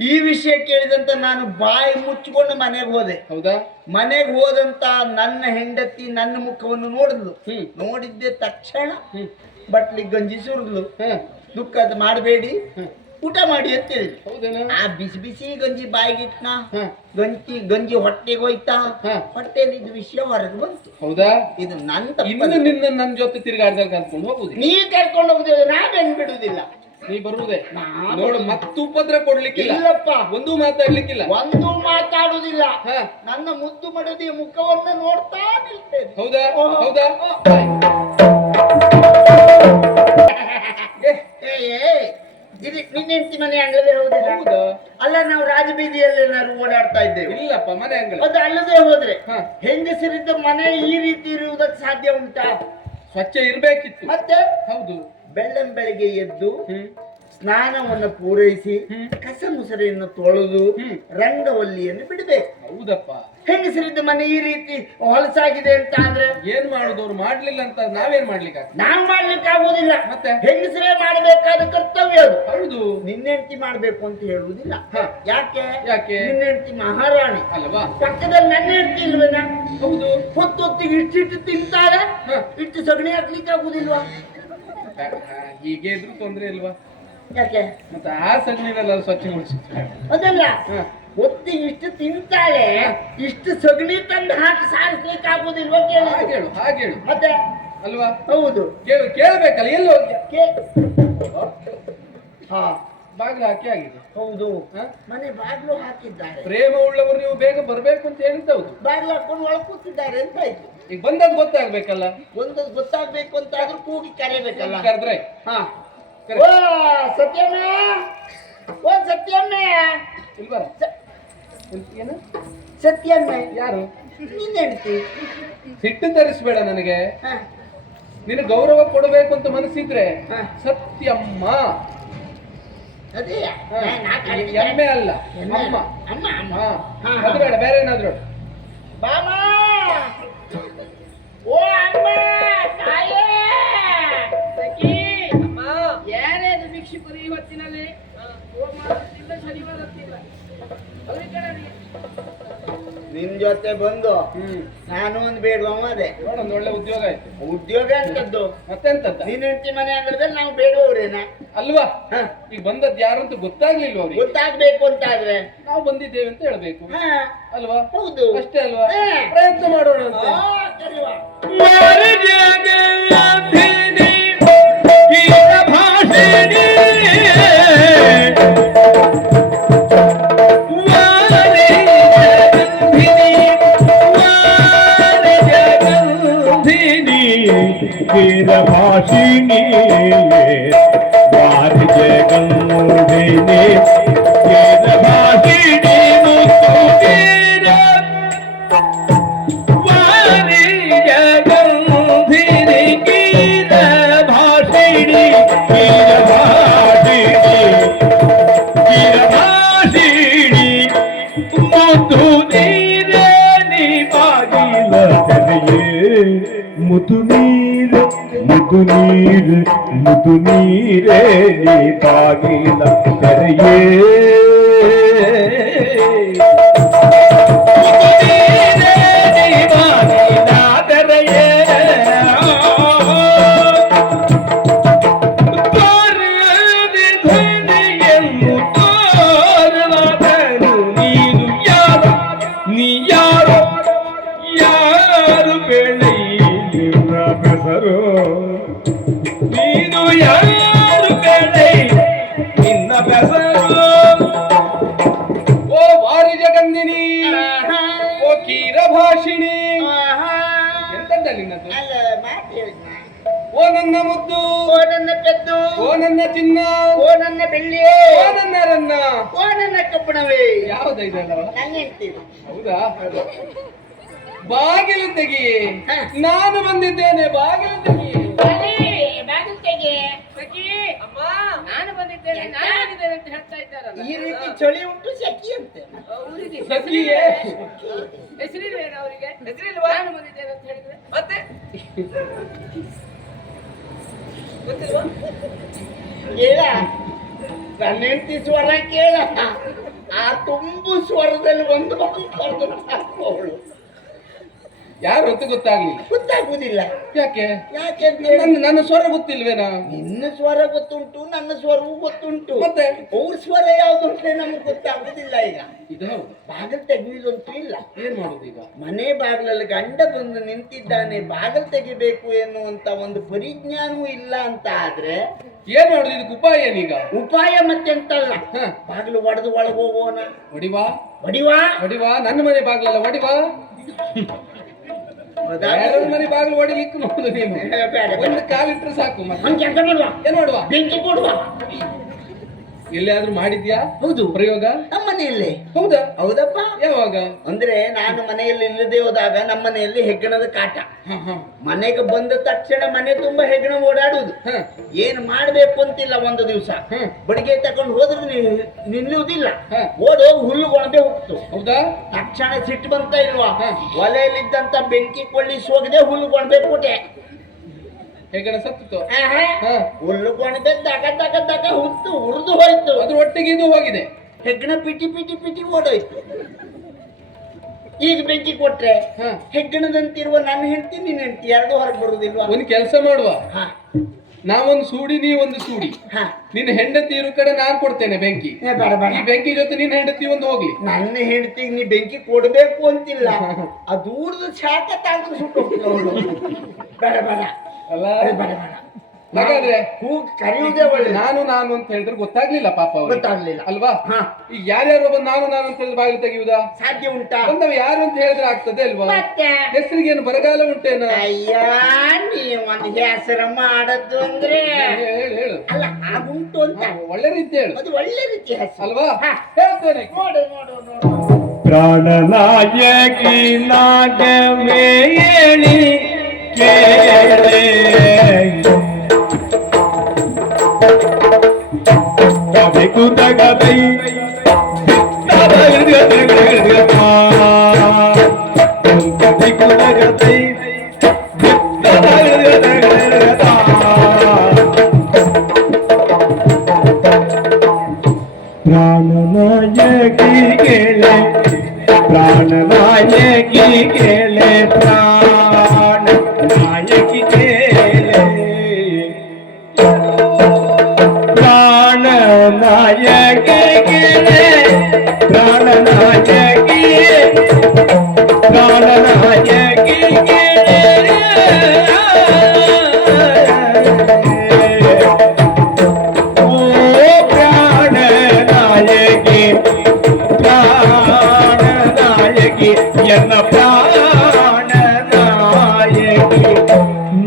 ಈ ವಿಷಯ ಕೇಳಿದಂತ ನಾನು ಬಾಯಿ ಮುಚ್ಚಿಕೊಂಡು ಮನೆಗೆ ಹೋದೆ. ಹೌದಾ? ಮನೆಗೆ ಹೋದಂತ ನನ್ನ ಹೆಂಡತಿ ನನ್ನ ಮುಖವನ್ನು ನೋಡಿದ್ಲು. ಹ್ಮ್. ನೋಡಿದ್ದೆ ತಕ್ಷಣ ಹ್ಮ್. ಬಟ್ಲಿ ಗಂಜಿ ಸುರಿದ್ಲು. ಹ, ದುಃಖ ಅದು ಮಾಡಬೇಡಿ, ಹ. ಊಟ ಮಾಡಿ ಅಂತ ಹೇಳಿದ್ರು. ಹೌದೇನಾ? ಆ ಬಿಸಿ ಬಿಸಿ ಗಂಜಿ ಬಾಯಿಗಿಟ್ನ, ಹ, ಗಂಜಿ ಹೊಟ್ಟೆಗೆ ಹೋಯ್ತಾ, ಹ. ಹೊಟ್ಟೆಯಲ್ಲಿ ಇದು ವಿಷಯ ಹೊರಗೆ ಬಂತು. ಹೌದಾ? ಇದು ನನ್ನ ಇನ್ನು ತಪ್ಪಲ್ಲ. ನಿನ್ನ ನನ್ನ ಜೊತೆ ತಿರುಗಾಡ್ದಾಗ ಕರ್ಕೊಂಡು ಹೋಗುದಿಲ್ಲ. ನೀ ಕರ್ಕೊಂಡು ಹೋಗುದಿಲ್ಲ, ನಾವೇನ್ ಬಿಡುದಿಲ್ಲ. ನೀ ಬರುವುದೇ ನಾ- ನೋಡು, ಮತ್ತು ಉಪದ್ರ ಕೊಡ್ಲಿಕ್ಕಿಲ್ಲ, ಇಲ್ಲಪ್ಪ, ಒಂದು ಮಾತಾಡ್ಲಿಕ್ಕಿಲ್ಲ. ಒಂದು ಮಾತಾಡುದಿಲ್ಲ. ಹ, ನನ್ನ ಮುದ್ದು ಮಡದಿಯ ಮುಖವನ್ನು ನೋಡ್ತಾ ನಿಲ್ತೇನೆ. ಹೌದಾ? ಓಹೋ. ಹೌದಾ? ನಿನ್ನ ಹೆಂಡತಿ ಮನೆ ಅಂಗಳದೇ ಹೌದಿಲ್ಲ? ಹೌದಾ? ಅಲ್ಲ, ನಾವು ರಾಜಬೀದಿಯಲ್ಲಿ ಏನಾದ್ರು ಓಡಾಡ್ತಾ ಇದ್ದೇವೆ. ಇಲ್ಲಪ್ಪ, ಮನೆ ಅಂಗಳ. ಅದು ಅಲ್ಲದೆ ಹೋದ್ರೆ ಹ. ಹೆಂಗಸರಿದ್ದ ಮನೆ ಈ ರೀತಿ ಇರುವುದಕ್ಕೆ ಸಾಧ್ಯ ಉಂಟಾ? ಸ್ವಚ್ಛ ಇರ್ಬೇಕಿತ್ತು. ಮತ್ತೆ ಹೌದು. ಬೆಳ್ಳಂಬೆಳಿಗ್ಗೆ ಎದ್ದು ಹ್ಮ್ ಸ್ನಾನವನ್ನು ಪೂರೈಸಿ ಹ್ಮ್. ಕಸ ಮುಸರೆಯನ್ನು ತೊಳೆದು ಹ್ಮ್. ರಂಗವಲ್ಲಿಯನ್ನು ಬಿಡಬೇಕು. ಹೌದಪ್ಪ. ಹೆಂಗಸರಿದ್ದ ಮನೆ ಈ ರೀತಿ ಹೊಲಸಾಗಿದೆ ಅಂತ ಆದ್ರೆ ಏನ್ ಮಾಡುದು, ಅವ್ರು ಮಾಡ್ಲಿಲ್ಲ ಅಂತ ನಾವೇನ್ ಮಾಡ್ಲಿಕ್ಕೆ ಆಗ್ತದೆ? ನಾವ್ ಮಾಡ್ಲಿಕ್ಕೆ ಆಗುದಿಲ್ಲ. ಮತ್ತೆ ಹೆಂಗಸರೇ ಮಾಡಬೇಕಾದ ಕರ್ತವ್ಯ ಅದು. ಹೌದು. ನಿನ್ನೆಂಟಿ ಮಾಡ್ಬೇಕು ಅಂತ ಹೇಳುವುದಿಲ್ಲ. ಹ. ಯಾಕೆ? ಯಾಕೆ? ನಿನ್ನೆಂಟಿ ಮಹಾರಾಣಿ ಅಲ್ವಾ? ಪಕ್ಕದಲ್ಲಿ ನನ್ನ ಹೆಂಡತಿ ಇಲ್ವೇನ? ಹೌದು. ಹೊತ್ತೊತ್ತಿಗೆ ಇಷ್ಟಿಟ್ಟು ತಿಂತಾರೆ, ಹ. ಇಟ್ಟು ಸಗಣಿ ಹಾಕ್ಲಿಕ್ಕೆ ಆಗುದಿಲ್ವಾ? ಹೀಗೆ ಇದ್ರು ತೊಂದ್ರೆ ಇಲ್ವಾ? ಯಾಕೆ? ಮತ್ತೆ ಆ ಸಗಣಿನೆಲ್ಲ ಸ್ವಚ್ಛಗೊಳಿಸಿ. ಅದಲ್ಲ, ಹ. ಹೊತ್ತಿಗೆ ಇಷ್ಟು ತಿಂತಾಳೆ, ಇಷ್ಟು ಸಗಣಿ ತಂದು ಹಾಕಿ ಸಾರಿಸ್ಲಿಕ್ಕೆ ಆಗುದಿಲ್ವಾ ಕೇಳಿ? ಹಾಗೇಳು ಹಾಗೇಳು. ಮತ್ತೆ ಅಲ್ವಾ? ಹೌದು. ಕೇಳ್ಬೇಕಲ್ಲ, ಎಲ್ಲಿ ಹೋಗಿ ಹಾ ಬಾಗಿಲು ಹಾಕಿ ಆಗಿದೆ. ಹೌದು. ಹ? ಮನೆ ಬಾಗ್ಲು ಹಾಕಿದ್ದಾರೆ. ಪ್ರೇಮ ಉಳ್ಳವರು ನೀವು ಬೇಗ ಬರ್ಬೇಕು ಅಂತ ಹೇಳಿದ್ದೌದು. ಬಾಗ್ಲು ಹಾಕೊಂಡು ಒಳಗೆ ಕೂತಿದ್ದಾರೆ ಅಂತ ಆಯ್ತು. ಈಗ ಬಂದಾಗ ಗೊತ್ತಾಗ್ಬೇಕಲ್ಲ. ಒಂದು ಗೊತ್ತಾಗ್ಬೇಕು ಅಂತ ಆದ್ರೂ ಕೂಗಿ ಕರೆಯಬೇಕಲ್ಲ. ಕರೆದ್ರೆ ಹಾ. ಓ ಸತ್ಯಮ್ಮ, ಓ ಸತ್ಯಮ್ಮ, ಇಲ್ಬಾರ ಏನು? ಸತ್ಯಮ್ಮ ಯಾರು? ನೀನ್ ಹೇಳ್ತಿ? ಸಿಟ್ಟು ತರಿಸ್ಬೇಡ ನನಗೆ. ಹ. ನಿನ್ನ ಗೌರವ ಕೊಡಬೇಕು ಅಂತ ಮನಸ್ಸಿದ್ರೆ ಹ. ಸತ್ಯಮ್ಮ. ಅದೇ ಹ. ಎಮ್ಮೆ ಅಲ್ಲ, ಅಮ್ಮ. ಅಮ್ಮ ಅಮ್ಮ. ಹಾ. ಹಾ, ಹಾ. ಅದು ಬೇಡ, ಬೇರೆ ಏನಾದ್ರು ಹೇಳು. ಬಾಮ, ಓ ಅಮ್ಮ, ತಾಯೇ, ಸಖಿ. ಅಮ್ಮ ಯಾರೇ ಅದು ಭಿಕ್ಷುಕರು ಈ ಹೊತ್ತಿನಲ್ಲಿ ಹೋಮಾಡುತ್ತಿಲ್ಲ, ಶನಿವಾರ ಹೊತ್ತಿಲ್ಲ. ಅವ್ರಿಗೆ ಕೇಳೋಣ. ನಿನ್ ಜೊತೆ ಬಂದು ಹ್ಮ್. ನಾನು ಒಂದು ಬೇಡವಮ್ಮ ಅದೇ. ನೋಡ, ಒಂದು ಒಳ್ಳೆ ಉದ್ಯೋಗ ಆಯ್ತು. ಉದ್ಯೋಗ ಅಂತದ್ದು ಮತ್ತೆಂತದ್ದ? ನೀನ್ ಹೆಂಡತಿ ಮನೆ ಅಂಗಡದಲ್ಲಿ ನಾವು ಬೇಡುವವ್ರೇನ? ಅಲ್ವಾ? ಹ. ಈಗ ಬಂದದ್ದು ಯಾರಂತ ಗೊತ್ತಾಗ್ಲಿಲ್ವ ಅವ್ರಿಗೆ? ಗೊತ್ತಾಗ್ಬೇಕು ಅಂತ ಆದ್ರೆ ನಾವು ಬಂದಿದ್ದೇವೆ ಅಂತ ಹೇಳ್ಬೇಕು. ಹ. ಅಲ್ವಾ? ಹೌದು. ಅಷ್ಟೇ ಅಲ್ವಾ? ಹ. ಪ್ರಯತ್ನ ಮಾಡೋಣ ಅಂತ. ಆ, ಕರಿವಾ. ಭಾಷಿಣಿ ವಾರಿಜ ಗಂಗೋಧಿನಿ ಭಾಷಿಣಿ ಮುತ್ತುಗೀರ ವಾರಿಜ ಗಂಗೋಧಿನಿ ಗೀರ ಭಾಷಿಣಿ ಗೀರ ಭಾಷಿಣಿ ಗೀರ ಭಾಷಿಣಿ ಮುತ್ತುಗೀರ ನಿ ಬಾಗಿಲ ತೆರೆಯೇ ಮುತು ನೀರು ಮುತು ನೀರು ಮುತು ನೀರೇ ನೀ ಬಾಗಿಲ ತೆರೆಯೇ ಮುತು ನೀರೇ ನೀ ಬಾಗಿಲ ತೆರೆಯೇ ತೋರದೆ ಧ್ವನಿಯನ್ನು ತೋರಲಾದನು ನೀನು ಯಾರು ನೀ ಯಾರು ಯಾರು ಬೆಳೆ ಹೆಸರು ನೀನು ಯಾರು ಬೆಳೆ ನಿನ್ನ ಬೆಸರು ಓ ವಾರಿಜ ಗಂಧಿನಿ, ಓ ಕೀರ ಭಾಷಿಣಿ. ಎಂತಂತ ನಿನ್ನದು? ಅಲ್ಲ, ಮಾತು ಹೇಳಿದ್ನ. ಓ ನನ್ನ ಮುದ್ದು, ಓ ನನ್ನ ಪೆದ್ದು, ಓ ನನ್ನ ಚಿನ್ನ, ಓ ನನ್ನ ಬೆಳ್ಳಿಯೇ, ಓ ನನ್ನ ರನ್ನ. ಓ ನನ್ನ ಕಬ್ಬಣವೇ. ಯಾವ್ದು ಇದಲ್ಲ? ನನ್ನ ಹೇಳ್ತೀವಿ. ಹೌದಾ? ಬಾಗಿಲು ತೆಗಿ, ಹ. ನಾನು ಬಂದಿದ್ದೇನೆ. ಬಾಗಿಲು ತೆಗಿ. ಬಾಗಿಲು ತೆಗೆ. ಸಖಿ, ಅಮ್ಮ ನಾನು ಬಂದಿದ್ದೇನೆ, ನಾನು ಬಂದಿದ್ದೇನೆ ಅಂತ ಹೇಳ್ತಾ ಇದ್ದಾರಲ್ಲ. ಈ ರೀತಿ ಚಳಿ ಉಂಟು, ಸೆಖಿ ಅಂತೆ. ಊರಿಗೆ ಸಖಿಯೇ. ಹೆಸರಿಲ್ವೇನು ಅವರಿಗೆ? ಹೆಸರಿಲ್ವಾ? ನಾನು ಬಂದಿದ್ದೇನೆ ಅಂತ ಹೇಳಿದ್ರೆ ಮತ್ತೆ ಗೊತ್ತಿಲ್ವಾ? ಕೇಳ, ನನ್ನ ಹೆಂಡತಿ ಸ್ವರ ಕೇಳ. ಆ ತುಂಬು ಸ್ವರದಲ್ಲಿ ಒಂದು ಅವಳು ಯಾರು ಅಂತ ಗೊತ್ತಾಗ್ಲಿಲ್ಲ. ಗೊತ್ತಾಗುದಿಲ್ಲ. ಯಾಕೆ? ಯಾಕೆಂದ್ರೆ ನನ್ನ ಸ್ವರ ಗೊತ್ತಿಲ್ವೇನಾ? ನಿನ್ನ ಸ್ವರ ಗೊತ್ತುಂಟು, ನನ್ನ ಸ್ವರವೂ ಗೊತ್ತುಂಟು. ಮತ್ತೆ ಅವ್ರ ಸ್ವರ ಯಾವ್ದು ಅಂತ ನಮ್ಗೆ ಗೊತ್ತಾಗುದಿಲ್ಲ. ಈಗ ಇದು ಹೌದು. ಬಾಗಿಲು ತೆಗೆಯುವುದಂತೂ ಇಲ್ಲ. ಏನ್ ಮಾಡುದು ಈಗ? ಮನೆ ಬಾಗಿಲಲ್ಲಿ ಗಂಡ ಬಂದು ನಿಂತಿದ್ದಾನೆ, ಬಾಗಿಲು ತೆಗಿಬೇಕು ಎನ್ನುವಂತ ಒಂದು ಪರಿಜ್ಞಾನವೂ ಇಲ್ಲ ಅಂತ ಆದ್ರೆ ಏನ್ ಮಾಡುದು? ಇದಕ್ಕೆ ಉಪಾಯ ಏನೀಗ? ಉಪಾಯ ಮತ್ತೆಂತಲ್ಲ, ಹ. ಬಾಗಿಲು ಒಡೆದು ಒಳಗೆ ಹೋಗೋಣ. ಹೊಡಿವಾ ಹೊಡಿವಾ? ಹೊಡಿವಾ? ನನ್ನ ಮನೆ ಬಾಗ್ಲಲ್ಲ, ಹೊಡಿವಾ? ಬೇರೆಯವ್ರ ಮನೆ ಬಾಗಿಲು ಹೊಡಿಲಿಕ್ಕೆ ನೋಡುದು ನೀನು. ಬೇಡ, ಬೇಡ. ಒಂದು ಕಾಲಿಟ್ರೆ ಸಾಕು. ಮತ್ತೆ ಒಂದ್ ಕೆಲಸ ಮಾಡುವ, ಏನ್ ಮಾಡುವ? ಬೆಂಕಿ ಕೊಡುವ. ಎಲ್ಲಿಯಾದ್ರೂ ಮಾಡಿದ್ಯಾ ಹೌದು ಪ್ರಯೋಗ? ನಮ್ಮ ಮನೆಯಲ್ಲೇ. ಹೌದಾ? ಹೌದಪ್ಪ. ಯಾವಾಗ? ಅಂದ್ರೆ ನಾನು ಮನೆಯಲ್ಲಿ ಇಲ್ಲದೆ ಹೋದಾಗ ನಮ್ಮ ಮನೆಯಲ್ಲಿ ಹೆಗ್ಗಣದ ಕಾಟ. ಮನೆಗೆ ಬಂದ ತಕ್ಷಣ ಮನೆ ತುಂಬಾ ಹೆಗ್ಗಣ ಓಡಾಡುದು. ಏನ್ ಮಾಡ್ಬೇಕು ಅಂತಿಲ್ಲ. ಒಂದು ದಿವಸ ಬಡಿಗೆ ತಕೊಂಡು ಹೋದ್ರೆ ನಿಲ್ಲುವುದಿಲ್ಲ. ಓಡೋಗಿ ಹುಲ್ಲು ಒಣಗೆ ಹೋಗ್ತು. ಹೌದಾ? ತಕ್ಷಣ ಸಿಟ್ಟು ಬಂತ ಇಲ್ವಾ? ಒಲೆಯಲ್ಲಿದ್ದಂತ ಬೆಂಕಿ ಕೊಳ್ಳಿಸಿ ಹೋಗದೆ ಹುಲ್ಲು ಒಣಬೆ ಕೊಟ್ಟೆ. ಹೆಗ್ಗಣ ಸತ್ತಿತ್ತು. ಹುಲ್ಲು ಒಣಬೆ ದಗ ದಗ ದಗ ಹುಟ್ಟು ಉರಿದು ಹೋಯ್ತು. ಅದ್ರ ಒಟ್ಟಿಗೆ ಇದು ಹೋಗಿದೆ. ಹೆಗ್ಗಣ ಪಿಟಿ ಪಿಟಿ ಪಿಟಿ ಓಡೋಯ್ತು. ಈಗ ಬೆಂಕಿ ಕೊಟ್ರೆ ಹೆಗ್ಗಣದಂತಿರುವ ನನ್ನ ಹೆಂಡತಿ ನಿನ್ನ ಹೆಂಡತಿ ಎರಡು ಹೊರಗೆ ಬರುವುದಿಲ್ವಾ? ಒಂದು ಕೆಲಸ ಮಾಡುವ, ನಾವೊಂದು ಸೂಡಿ ನೀವೊಂದು ಸೂಡಿ. ನಿನ್ನ ಹೆಂಡತಿ ಇರೋ ಕಡೆ ನಾನ್ ಕೊಡ್ತೇನೆ ಬೆಂಕಿ. ಈ ಬೆಂಕಿ ಜೊತೆ ನಿನ್ನ ಹೆಂಡತಿ ಒಂದು ಹೋಗ್ಲಿ. ನನ್ನ ಹೆಂಡತಿಗೆ ನೀ ಬೆಂಕಿ ಕೊಡ್ಬೇಕು ಅಂತಿಲ್ಲ. ಆ ದೂರದ ಶಾಖ ತಾಂದ್ರೆ ಸುಟ್ಟು ಬೇಡ ಬೇಡ ಅಲ್ಲ. ಬೇಡ ಬೇಡ. ಹಾಗಾದ್ರೆ ಕರೆಯುವುದೇ ಒಳ್ಳೆ. ನಾನು ನಾನು ಅಂತ ಹೇಳಿದ್ರೆ ಗೊತ್ತಾಗ್ಲಿಲ್ಲ ಪಾಪ ಅವ್ರಿಗೆ. ಗೊತ್ತಾಗ್ಲಿಲ್ಲ ಅಲ್ವಾ? ಈಗ ಯಾರ್ಯಾರು ಬಂದು ನಾನು ನಾನು ಅಂತ ಹೇಳಿದ್ರೆ ಬಾಗಿಲು ತೆಗೆಯುವುದಾ? ಸಾಧ್ಯ ಉಂಟಾ? ಬಂದವ ಯಾರು ಅಂತ ಹೇಳಿದ್ರೆ ಆಗ್ತದೆ ಅಲ್ವಾ? ಹೆಸರಿಗೇನು ಬರಗಾಲ ಉಂಟೇನ? ಅಯ್ಯ, ನೀವು ಒಂದು ಹೆಸರ ಮಾಡದ್ದು ಅಂದ್ರೆ ಹೇಳು. ಅಲ್ಲ ಆಗುಂಟು ಅಂತ. ಒಳ್ಳೆ ರೀತಿ ಹೇಳು. ಅದು ಒಳ್ಳೆ ರೀತಿ ಹೆಸರು ಅಲ್ವಾ? ಹೇಳ್ತೇನೆ. ನೋಡು ನೋಡು ನೋಡು. ಪ್ರಾಣನಾಯಕಿ ನಾಗವೇಳಿ ಕೇಳೆ ಕುದಗದೈ ಕುದಗದೈ ಪ್ರಾಣನಾಯಕಿ ಕೇಳೆ ಪ್ರಾಣನಾಯಕಿ ಕೇಳೆ ಪ್ರಾಣನಾಯಕಿ ಕೇಳೆ ಪ್ರಾಣನಾಯಕಿ ಕೇಳೆ ಪ್ರಾಣನಾಯಕಿ ಪ್ರಾಣನಾಯಕಿ ಕೇಳೆ ಓ ಪ್ರಾಣನಾಯಕಿ ಪ್ರಾಣನಾಯಕಿ ಎನ್ನ ಪ್ರಾಣನಾಯಕಿ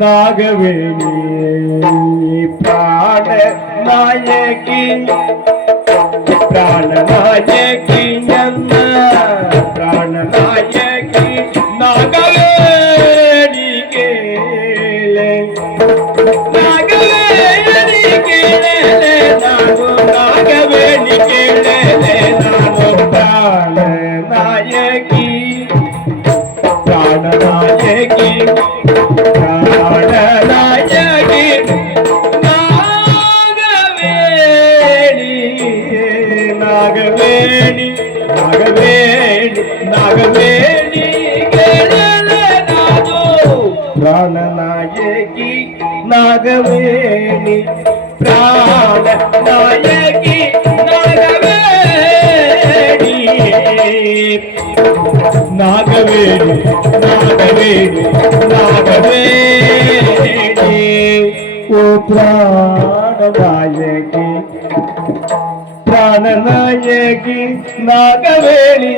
ನಾಗವೇಣಿ ಪ್ರಾಣನಾಯಕಿ ಪ್ರಾಣನಾಯಕಿ ಎನ್ನ ಪ್ರಾಣನಾಯಕಿ ನಾಗವೇಣಿ ಕೇಳೆ ನಾಗವೇಣಿ ಕೇಳೆ ನಾನು ನಾಗವೇಣಿ ಕೇಳೆ ನಾನು ಪ್ರಾಣನಾಯಕಿ ಪ್ರಾಣನಾಯಕಿ ಪ್ರಾಣನಾಯಕಿ ನಾಗವೇಣಿ ನಾಗವೇಣಿ ನಾಗವೇಣಿ ಕೇಳಲೆ ನಾನು ಪ್ರಾಣನಾಯಕಿ ನಾಗವೇಣಿ ಪ್ರಾಣನಾಯಕಿ ನಾಗವೇಣಿ ನಾಗವೇಣಿ ನಾಗವೇಣಿ ನಾಗವೇಣಿ ಓ ಪ್ರಾಣನಾಯಕಿ ಪ್ರಾಣನಾಯಕಿ ನಾಗವೇಣಿ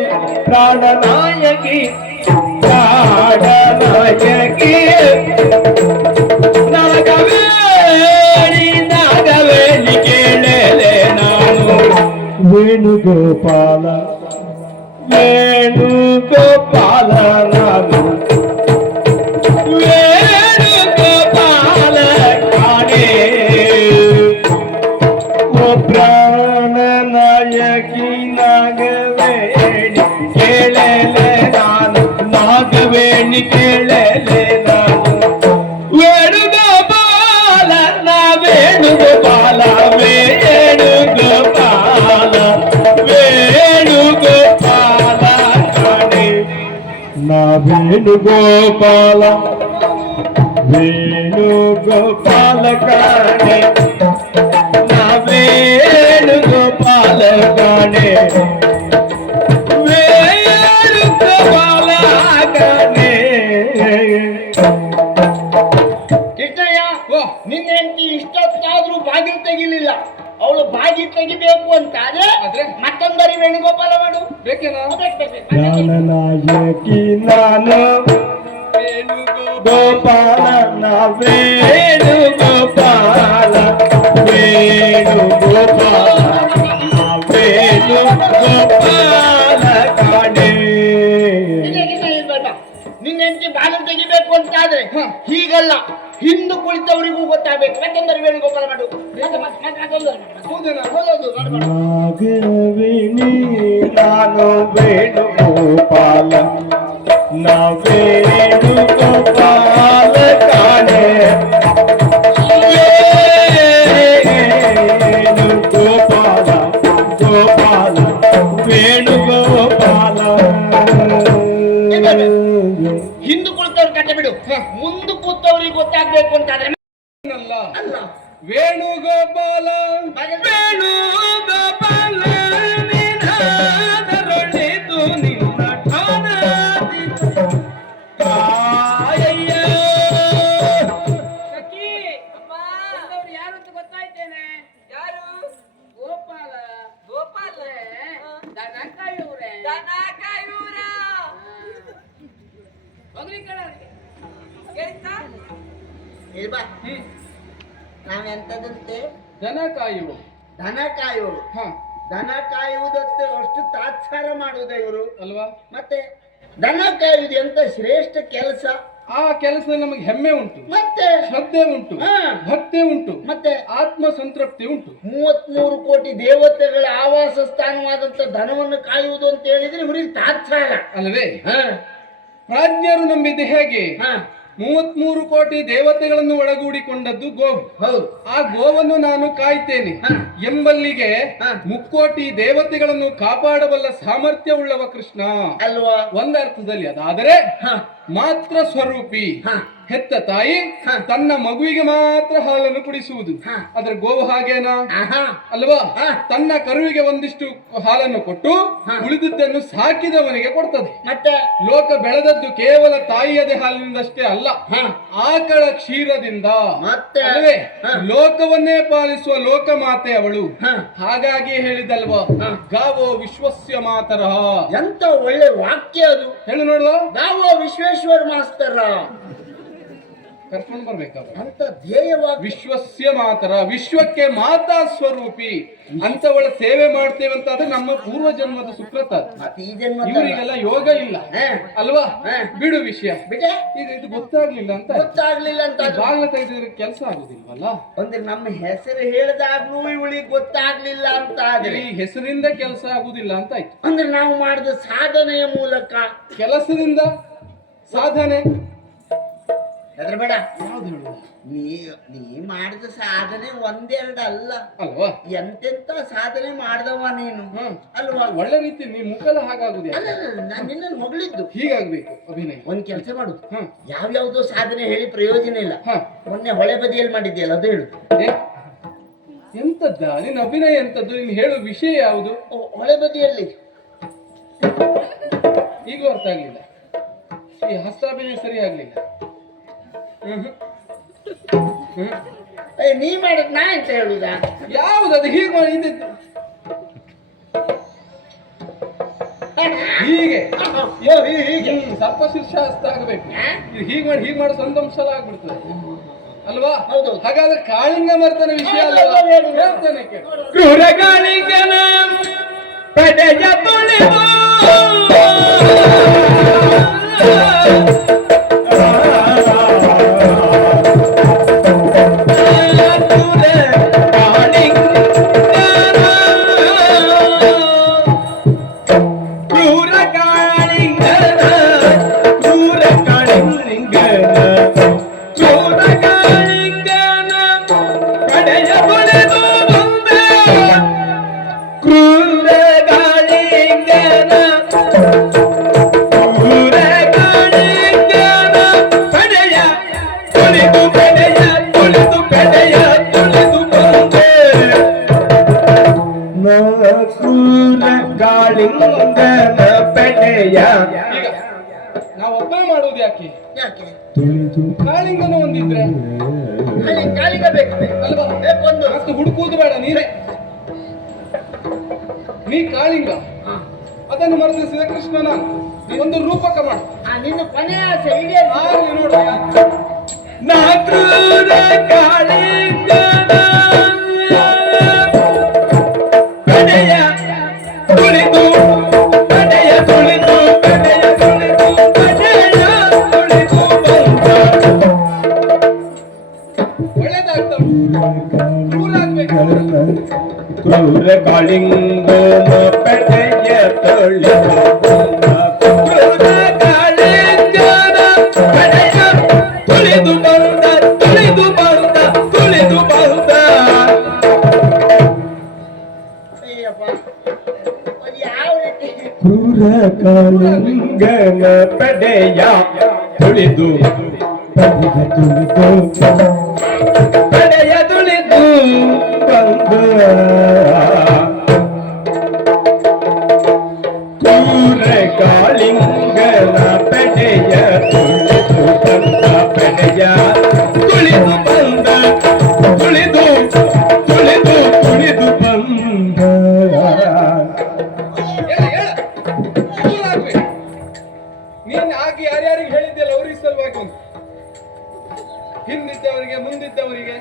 ಪ್ರಾಣನಾಯಕಿ ಪ್ರಾಣನಾಯಕಿ ನಾಗವೇಣಿ ನಾಗವೇಣಿ ಕೇಳಲೆ ನಾನು ವೇಣುಗೋಪಾಲ ವೇಣುಗೋಪಾಲ ನಾನು ವೇಣುಗೋಪಾಲ ಕಾಣೆ ಓ ಪ್ರಾಣನಾಯಕಿ ನಾಗವೇಣಿ ಕೇಳಲೆ ನಾನು ನಾಗವೇಣಿ ಕೇಳಲೆ ನಾನು ವೇಣುಗೋಪಾಲ ನಾ ವೇಣುಗೋಪಾಲ ವೇಣುಗೋಪಾಲ ವೇಣುಗೋಪಾಲ ಕಾಣೆ ನಾ ವೇಣುಗೋಪಾಲ ವೇಣುಗೋಪಾಲ ಕಾಣೆ ನಾ ವೇಣುಗೋಪಾಲ ಕಾಣೆ ವೇಣುಗೋಪಾಲ ಕಾಣೆ. ಕೃಷ್ಣಯ್ಯ, ನಿನ್ನ ಹೆಂಡತಿ ಇಷ್ಟೊತ್ತಾದ್ರೂ ಬಾಗಿಲು ತೆಗಿಲಿಲ್ಲ. ಅವಳು ಬಾಗಿಲು ತೆಗಿಬೇಕು ಅಂತ ಆದ್ರೆ ಮತ್ತೊಂದರಿ ವೇಣುಗೋಪಾಲ ಮಾಡು. ಬೇಕೇನಾ? ಪ್ರಾಣನಾಯಕಿ ನಾನು ವೇಣುಗೋಪಾಲ ನಾ ವೇಣುಗೋಪಾಲ ವೇಣುಗೋಪಾಲ ಕುಳಿತವರಿಗೂ ಗೊತ್ತಾಗಬೇಕು. ಮತ್ತೊಂದರೆ ವೇಣುಗೋಪಾಲ ಮಾಡು. ಮತ್ತೊಂದರೆ ನಾಗವೇಣಿ ನಾನು ವೇಣುಗೋಪಾಲ ನಾ ವೇಣುಗೋಪಾಲ ಕಾಣೆ ವೇಣುಗೋಪಾಲ ಗೋಪಾಲ ವೇಣುಗೋಪಾಲ. ಹಿಂದು ಕುಳಿತವ್ರು ಕಟ್ಟೆ ಬಿಡು. ಮುಂದೆ ಕೂತವ್ರಿಗೆ ಗೊತ್ತಾಗ್ಬೇಕು ಅಂತಾದ್ರೆ ಅಲ್ಲ ವೇಣುಗೋಪಾಲ ವೇಣುಗೋಪಾಲ ನಿನಾದರೊಳಿದು ನಿನ್ನ ಠಾಣದಿ ಕಾಯಯ್ಯ. ಸಖಿ ಬಂದವ್ರು ಯಾರು ಅಂತ ಗೊತ್ತಾಯ್ತೇನೆ. ಯಾರು? ಗೋಪಾಲ ಗೋಪಾಲ ದನ ಕಾಯುವ್ರೆ. ದನ ಕಾಯೂರ ಹೋಗ್ಲಿ ಕಳವ್ರಿಗೆ. ಕೇಳ್ತಾ ಬಾ. ನಾವೆಂತದಂತೆ ದನ ಕಾಯುವ. ದನ ಕಾಯುವುದು. ಹ ದನ ಕಾಯುವುದತ್ತೆ ಅಷ್ಟು ತಾತ್ಸಾರ ಮಾಡುವುದ ಇವರು ಅಲ್ವಾ? ಮತ್ತೆ ದನ ಕಾಯುವುದು ಎಂತ ಶ್ರೇಷ್ಠ ಕೆಲಸ. ಆ ಕೆಲಸ ನಮಗೆ ಹೆಮ್ಮೆ ಉಂಟು, ಮತ್ತೆ ಶ್ರದ್ಧೆ ಉಂಟು, ಹಾ. ಭಕ್ತಿ ಉಂಟು, ಮತ್ತೆ ಆತ್ಮ ಸಂತೃಪ್ತಿ ಉಂಟು. 33 ಕೋಟಿ ದೇವತೆಗಳ ಆವಾಸ ಸ್ಥಾನವಾದಂತ ದನವನ್ನು ಕಾಯುವುದು ಅಂತ ಹೇಳಿದ್ರೆ ಇವರಿಗೆ ತಾತ್ಸಾರ ಅಲ್ಲವೇ? ಹ. ಪ್ರಾಜ್ಞರು ನಂಬಿದ್ದು ಹೇಗೆ? ಹ. 33 ಕೋಟಿ ದೇವತೆಗಳನ್ನು ಒಳಗೂಡಿಕೊಂಡದ್ದು ಗೋವು. ಹೌದು. ಆ ಗೋವನ್ನು ನಾನು ಕಾಯ್ತೇನೆ ಹ. ಎಂಬಲ್ಲಿಗೆ ಹ. 3 ಕೋಟಿ ದೇವತೆಗಳನ್ನು ಕಾಪಾಡಬಲ್ಲ ಸಾಮರ್ಥ್ಯ ಉಳ್ಳವ ಕೃಷ್ಣ ಅಲ್ವಾ? ಒಂದರ್ಥದಲ್ಲಿ. ಅದಾದರೆ ಹ. ಮಾತ್ರ ಸ್ವರೂಪಿ. ಹ. ಹೆತ್ತ ತಾಯಿ ಹ. ತನ್ನ ಮಗುವಿಗೆ ಮಾತ್ರ ಹಾಲನ್ನು ಕುಡಿಸುವುದು. ಹ. ಆದ್ರೆ ಗೋವು ಹಾಗೇನಾ? ಆಹಾ. ಅಲ್ವಾ? ಹ. ತನ್ನ ಕರುವಿಗೆ ಒಂದಿಷ್ಟು ಹಾಲನ್ನು ಕೊಟ್ಟು ಹ. ಉಳಿದದ್ದನ್ನು ಸಾಕಿದವನಿಗೆ ಕೊಡ್ತದೆ. ಮತ್ತೆ ಲೋಕ ಬೆಳೆದದ್ದು ಕೇವಲ ತಾಯಿಯದೇ ಹಾಲಿನಿಂದಷ್ಟೇ ಅಲ್ಲ, ಹ. ಆಕಳ ಕ್ಷೀರದಿಂದ. ಮತ್ತೆ ಅಲ್ಲವೇ? ಹ. ಲೋಕವನ್ನೇ ಪಾಲಿಸುವ ಲೋಕ ಮಾತೆ ಅವಳು. ಹ. ಹಾಗಾಗಿ ಹೇಳಿದಲ್ವಾ, ಹ. ಗಾವೋ ವಿಶ್ವಸ್ಯ ಮಾತರಃ. ಎಂತ ಒಳ್ಳೆ ವಾಕ್ಯ ಅದು. ಹೇಳು ನೋಡುವ, ನಾವು ವಿಶ್ವೇಶ್ವರ ಮಾಸ್ತರ ಕರ್ಕೊಂಡು ಬರ್ಬೇಕಾಗ ಅಂತ ಧ್ಯೇಯವಾಗಿ ವಿಶ್ವಸ್ಯ ಮಾತರ, ವಿಶ್ವಕ್ಕೆ ಮಾತಾ ಸ್ವರೂಪಿ ಅಂತವಳ ಸೇವೆ ಮಾಡ್ತೇವೆ ಅಂತ ಆದ್ರೆ ನಮ್ಮ ಪೂರ್ವ ಜನ್ಮದ ಸುಕೃತ. ಮತ್ತೆ ಈ ಜನ್ಮ ಇವರಿಗೆಲ್ಲ ಯೋಗ ಇಲ್ಲ ಹ. ಅಲ್ವಾ? ಹ. ಬಿಡು ವಿಷಯ. ಬಿಟ್ಟೆ ಈಗ ಇದು ಗೊತ್ತಾಗ್ಲಿಲ್ಲ ಅಂತ ಗೊತ್ತಾಗ್ಲಿಲ್ಲ ಅಂತ ಅದು. ಬಾಗ್ಲ ತೆಗೆದಿದ್ರೆ ಕೆಲಸ ಆಗುದಿಲ್ವಲ್ಲ? ಅಂದ್ರೆ ನಮ್ಮ ಹೆಸರು ಹೇಳಿದಾಗ್ಲೂ ಇವಳಿಗೆ ಗೊತ್ತಾಗ್ಲಿಲ್ಲ ಅಂತ ಆದ್ರೆ ಈ ಹೆಸರಿಂದ ಕೆಲಸ ಆಗುದಿಲ್ಲ ಅಂತ ಆಯ್ತು. ಅಂದ್ರೆ ನಾವು ಮಾಡಿದ ಸಾಧನೆಯ ಮೂಲಕ ಕೆಲಸದಿಂದ ಸಾಧನೆ ಹೆದರ್ಬೇಡ. ಯಾವ್ದು ಹೇಳುದು? ನೀ ಮಾಡಿದ ಸಾಧನೆ ಒಂದೆರಡು ಅಲ್ಲ, ಅಲ್ವಾ? ಎಂತೆಂತ ಸಾಧನೆ ಮಾಡ್ದವ ನೀನು ಅಲ್ವಾ? ಒಳ್ಳೆ ರೀತಿ ನೀ ಮುಖಲ ಹಾಗಾಗುದೇ. ಅಲ್ಲ ನಾನು ನಿನ್ನನ್ನು ಹೊಗಳಿದ್ದು. ಹೀಗಾಗ್ಬೇಕು ಅಭಿನಯ. ಒಂದ್ ಕೆಲಸ ಮಾಡು, ಹ. ಯಾವ್ಯಾವ್ದೋ ಸಾಧನೆ ಹೇಳಿ ಪ್ರಯೋಜನ ಇಲ್ಲ. ಹ. ಮೊನ್ನೆ ಹೊಳೆ ಬದಿಯಲ್ಲಿ ಮಾಡಿದ್ಯಲ್ಲ ಅದು ಹೇಳು. ಏ, ಎಂತದ್ದ ನಿನ್ನ ಅಭಿನಯ? ಎಂತದ್ದು ನೀನು ಹೇಳುವ ವಿಷಯ ಯಾವುದು? ಹೊಳೆ ಬದಿಯಲ್ಲಿ ಈಗಲೂ ಅರ್ಥ ಆಗ್ಲಿಲ್ಲ. ಈ ಹಸ್ತಾಭಿನಯ ಸರಿ ಆಗ್ಲಿಲ್ಲ. ನೀ ಮಾಡಿದ್ ನಾ ಅಂತ ಹೇಳುದ? ಯಾವ್ದದು? ಹೀಗೆ ಮಾಡಿ ಇದ್ದಿದ್ದು ಹೀಗೆ ಹೀಗೆ ಸ್ವಲ್ಪ ಶೀರ್ಷಾಸ್ತ ಆಗಬೇಕು. ಹೀಗೆ ಮಾಡಿ ಹೀಗೆ ಮಾಡೋ ಸಂದಂಶಲ ಆಗ್ಬಿಡ್ತದೆ ಅಲ್ವಾ? ಹೌದು. ಹಾಗಾದ್ರೆ ಕಾಳಿಂಗ ಮರ್ತನ ವಿಷಯ ಅಲ್ಲ. ಹೇಳ್ತೇನೆ ಕೇಳು. ಕ್ರೂರ ಕಾಳಿಂಗನ ಪಡೆಯ ತುಳಿದು ಈಗ ನಾವು ಒಬ್ಬನೇ ಮಾಡುವುದು ಯಾಕೆ? ಯಾಕೆ? ಕಾಳಿಂಗನ ಒಂದಿದ್ರೆ ಕಾಲಿಗ ಬೇಕು ಅಲ್ವಾ? ಒಂದು ಮತ್ತೆ ಹುಡುಕುವುದು ಬೇಡ, ನೀನೇ. ನೀ ಕಾಳಿಂಗ, ಅದನ್ನು ಮರೆತಿಸಿದ ಕೃಷ್ಣನ ಒಂದು ರೂಪಕ ಮಾಡು. ನಿನ್ನ ಕೊನೆ ಆಸೆ ಈಡೇರಿಸಿ. ಆಗ್ಲಿ ನೋಡು. ನಾ ಕ್ರೂರ ಕಾಳಿಂಗನ ಪಡೆಯ ತುಳಿದು ಪಡೆಯ ತುಳಿದು ಪಡೆಯ ತುಳಿದು ಪಡೆಯ ತುಳಿದು ಬಂದ ಒಳ್ಳೇದಾಗ್ತಾ ಉಂಟು. ಕ್ರೂರ ಆಗ್ಬೇಕು. ಕ್ರೂರ ಕಾಳಿಂಗನ ಪೆಟೆಯ ತೊಳೆದು ಕ್ರೂರ ಕಾಳಿಂಗನ ಪೆಟೆಯ ತುಳಿದು ಬಂದ ತುಳಿದು ಬಂದ ತುಳಿದು ಬಂದ. ಅಯ್ಯಪ್ಪ ಅದು ಯಾವ ರೀತಿ ಕ್ರೂರ ಕಾಳಿಂಗನ ಪೆಟೆಯ ತುಳಿದು ಪೆಟೆಯ ತುಳಿದು ಬಂದ. ಕ್ರೂರ ಕಾಳಿಂಗನ ಪೆಟೆಯ ತುಳಿದು ಬಂದ ಪೆಟೆಯ ತುಳಿದು ಬಂದ ತುಳಿದು ತುಳಿದು ತುಳಿದು ಬಂದ. ಕ್ರೂರ ಆಗ್ಬೇಕು. ನೀನ್ ಆಗಿ ಯಾರ್ಯಾರಿಗೆ ಹೇಳಿದ್ದೆಲ್ಲ ಅವ್ರಿಗೆ ಸಲುವಾಗಿ ಉಂಟು. ಹಿಂದಿದ್ದವರಿಗೆ ಮುಂದಿದ್ದವರಿಗೆ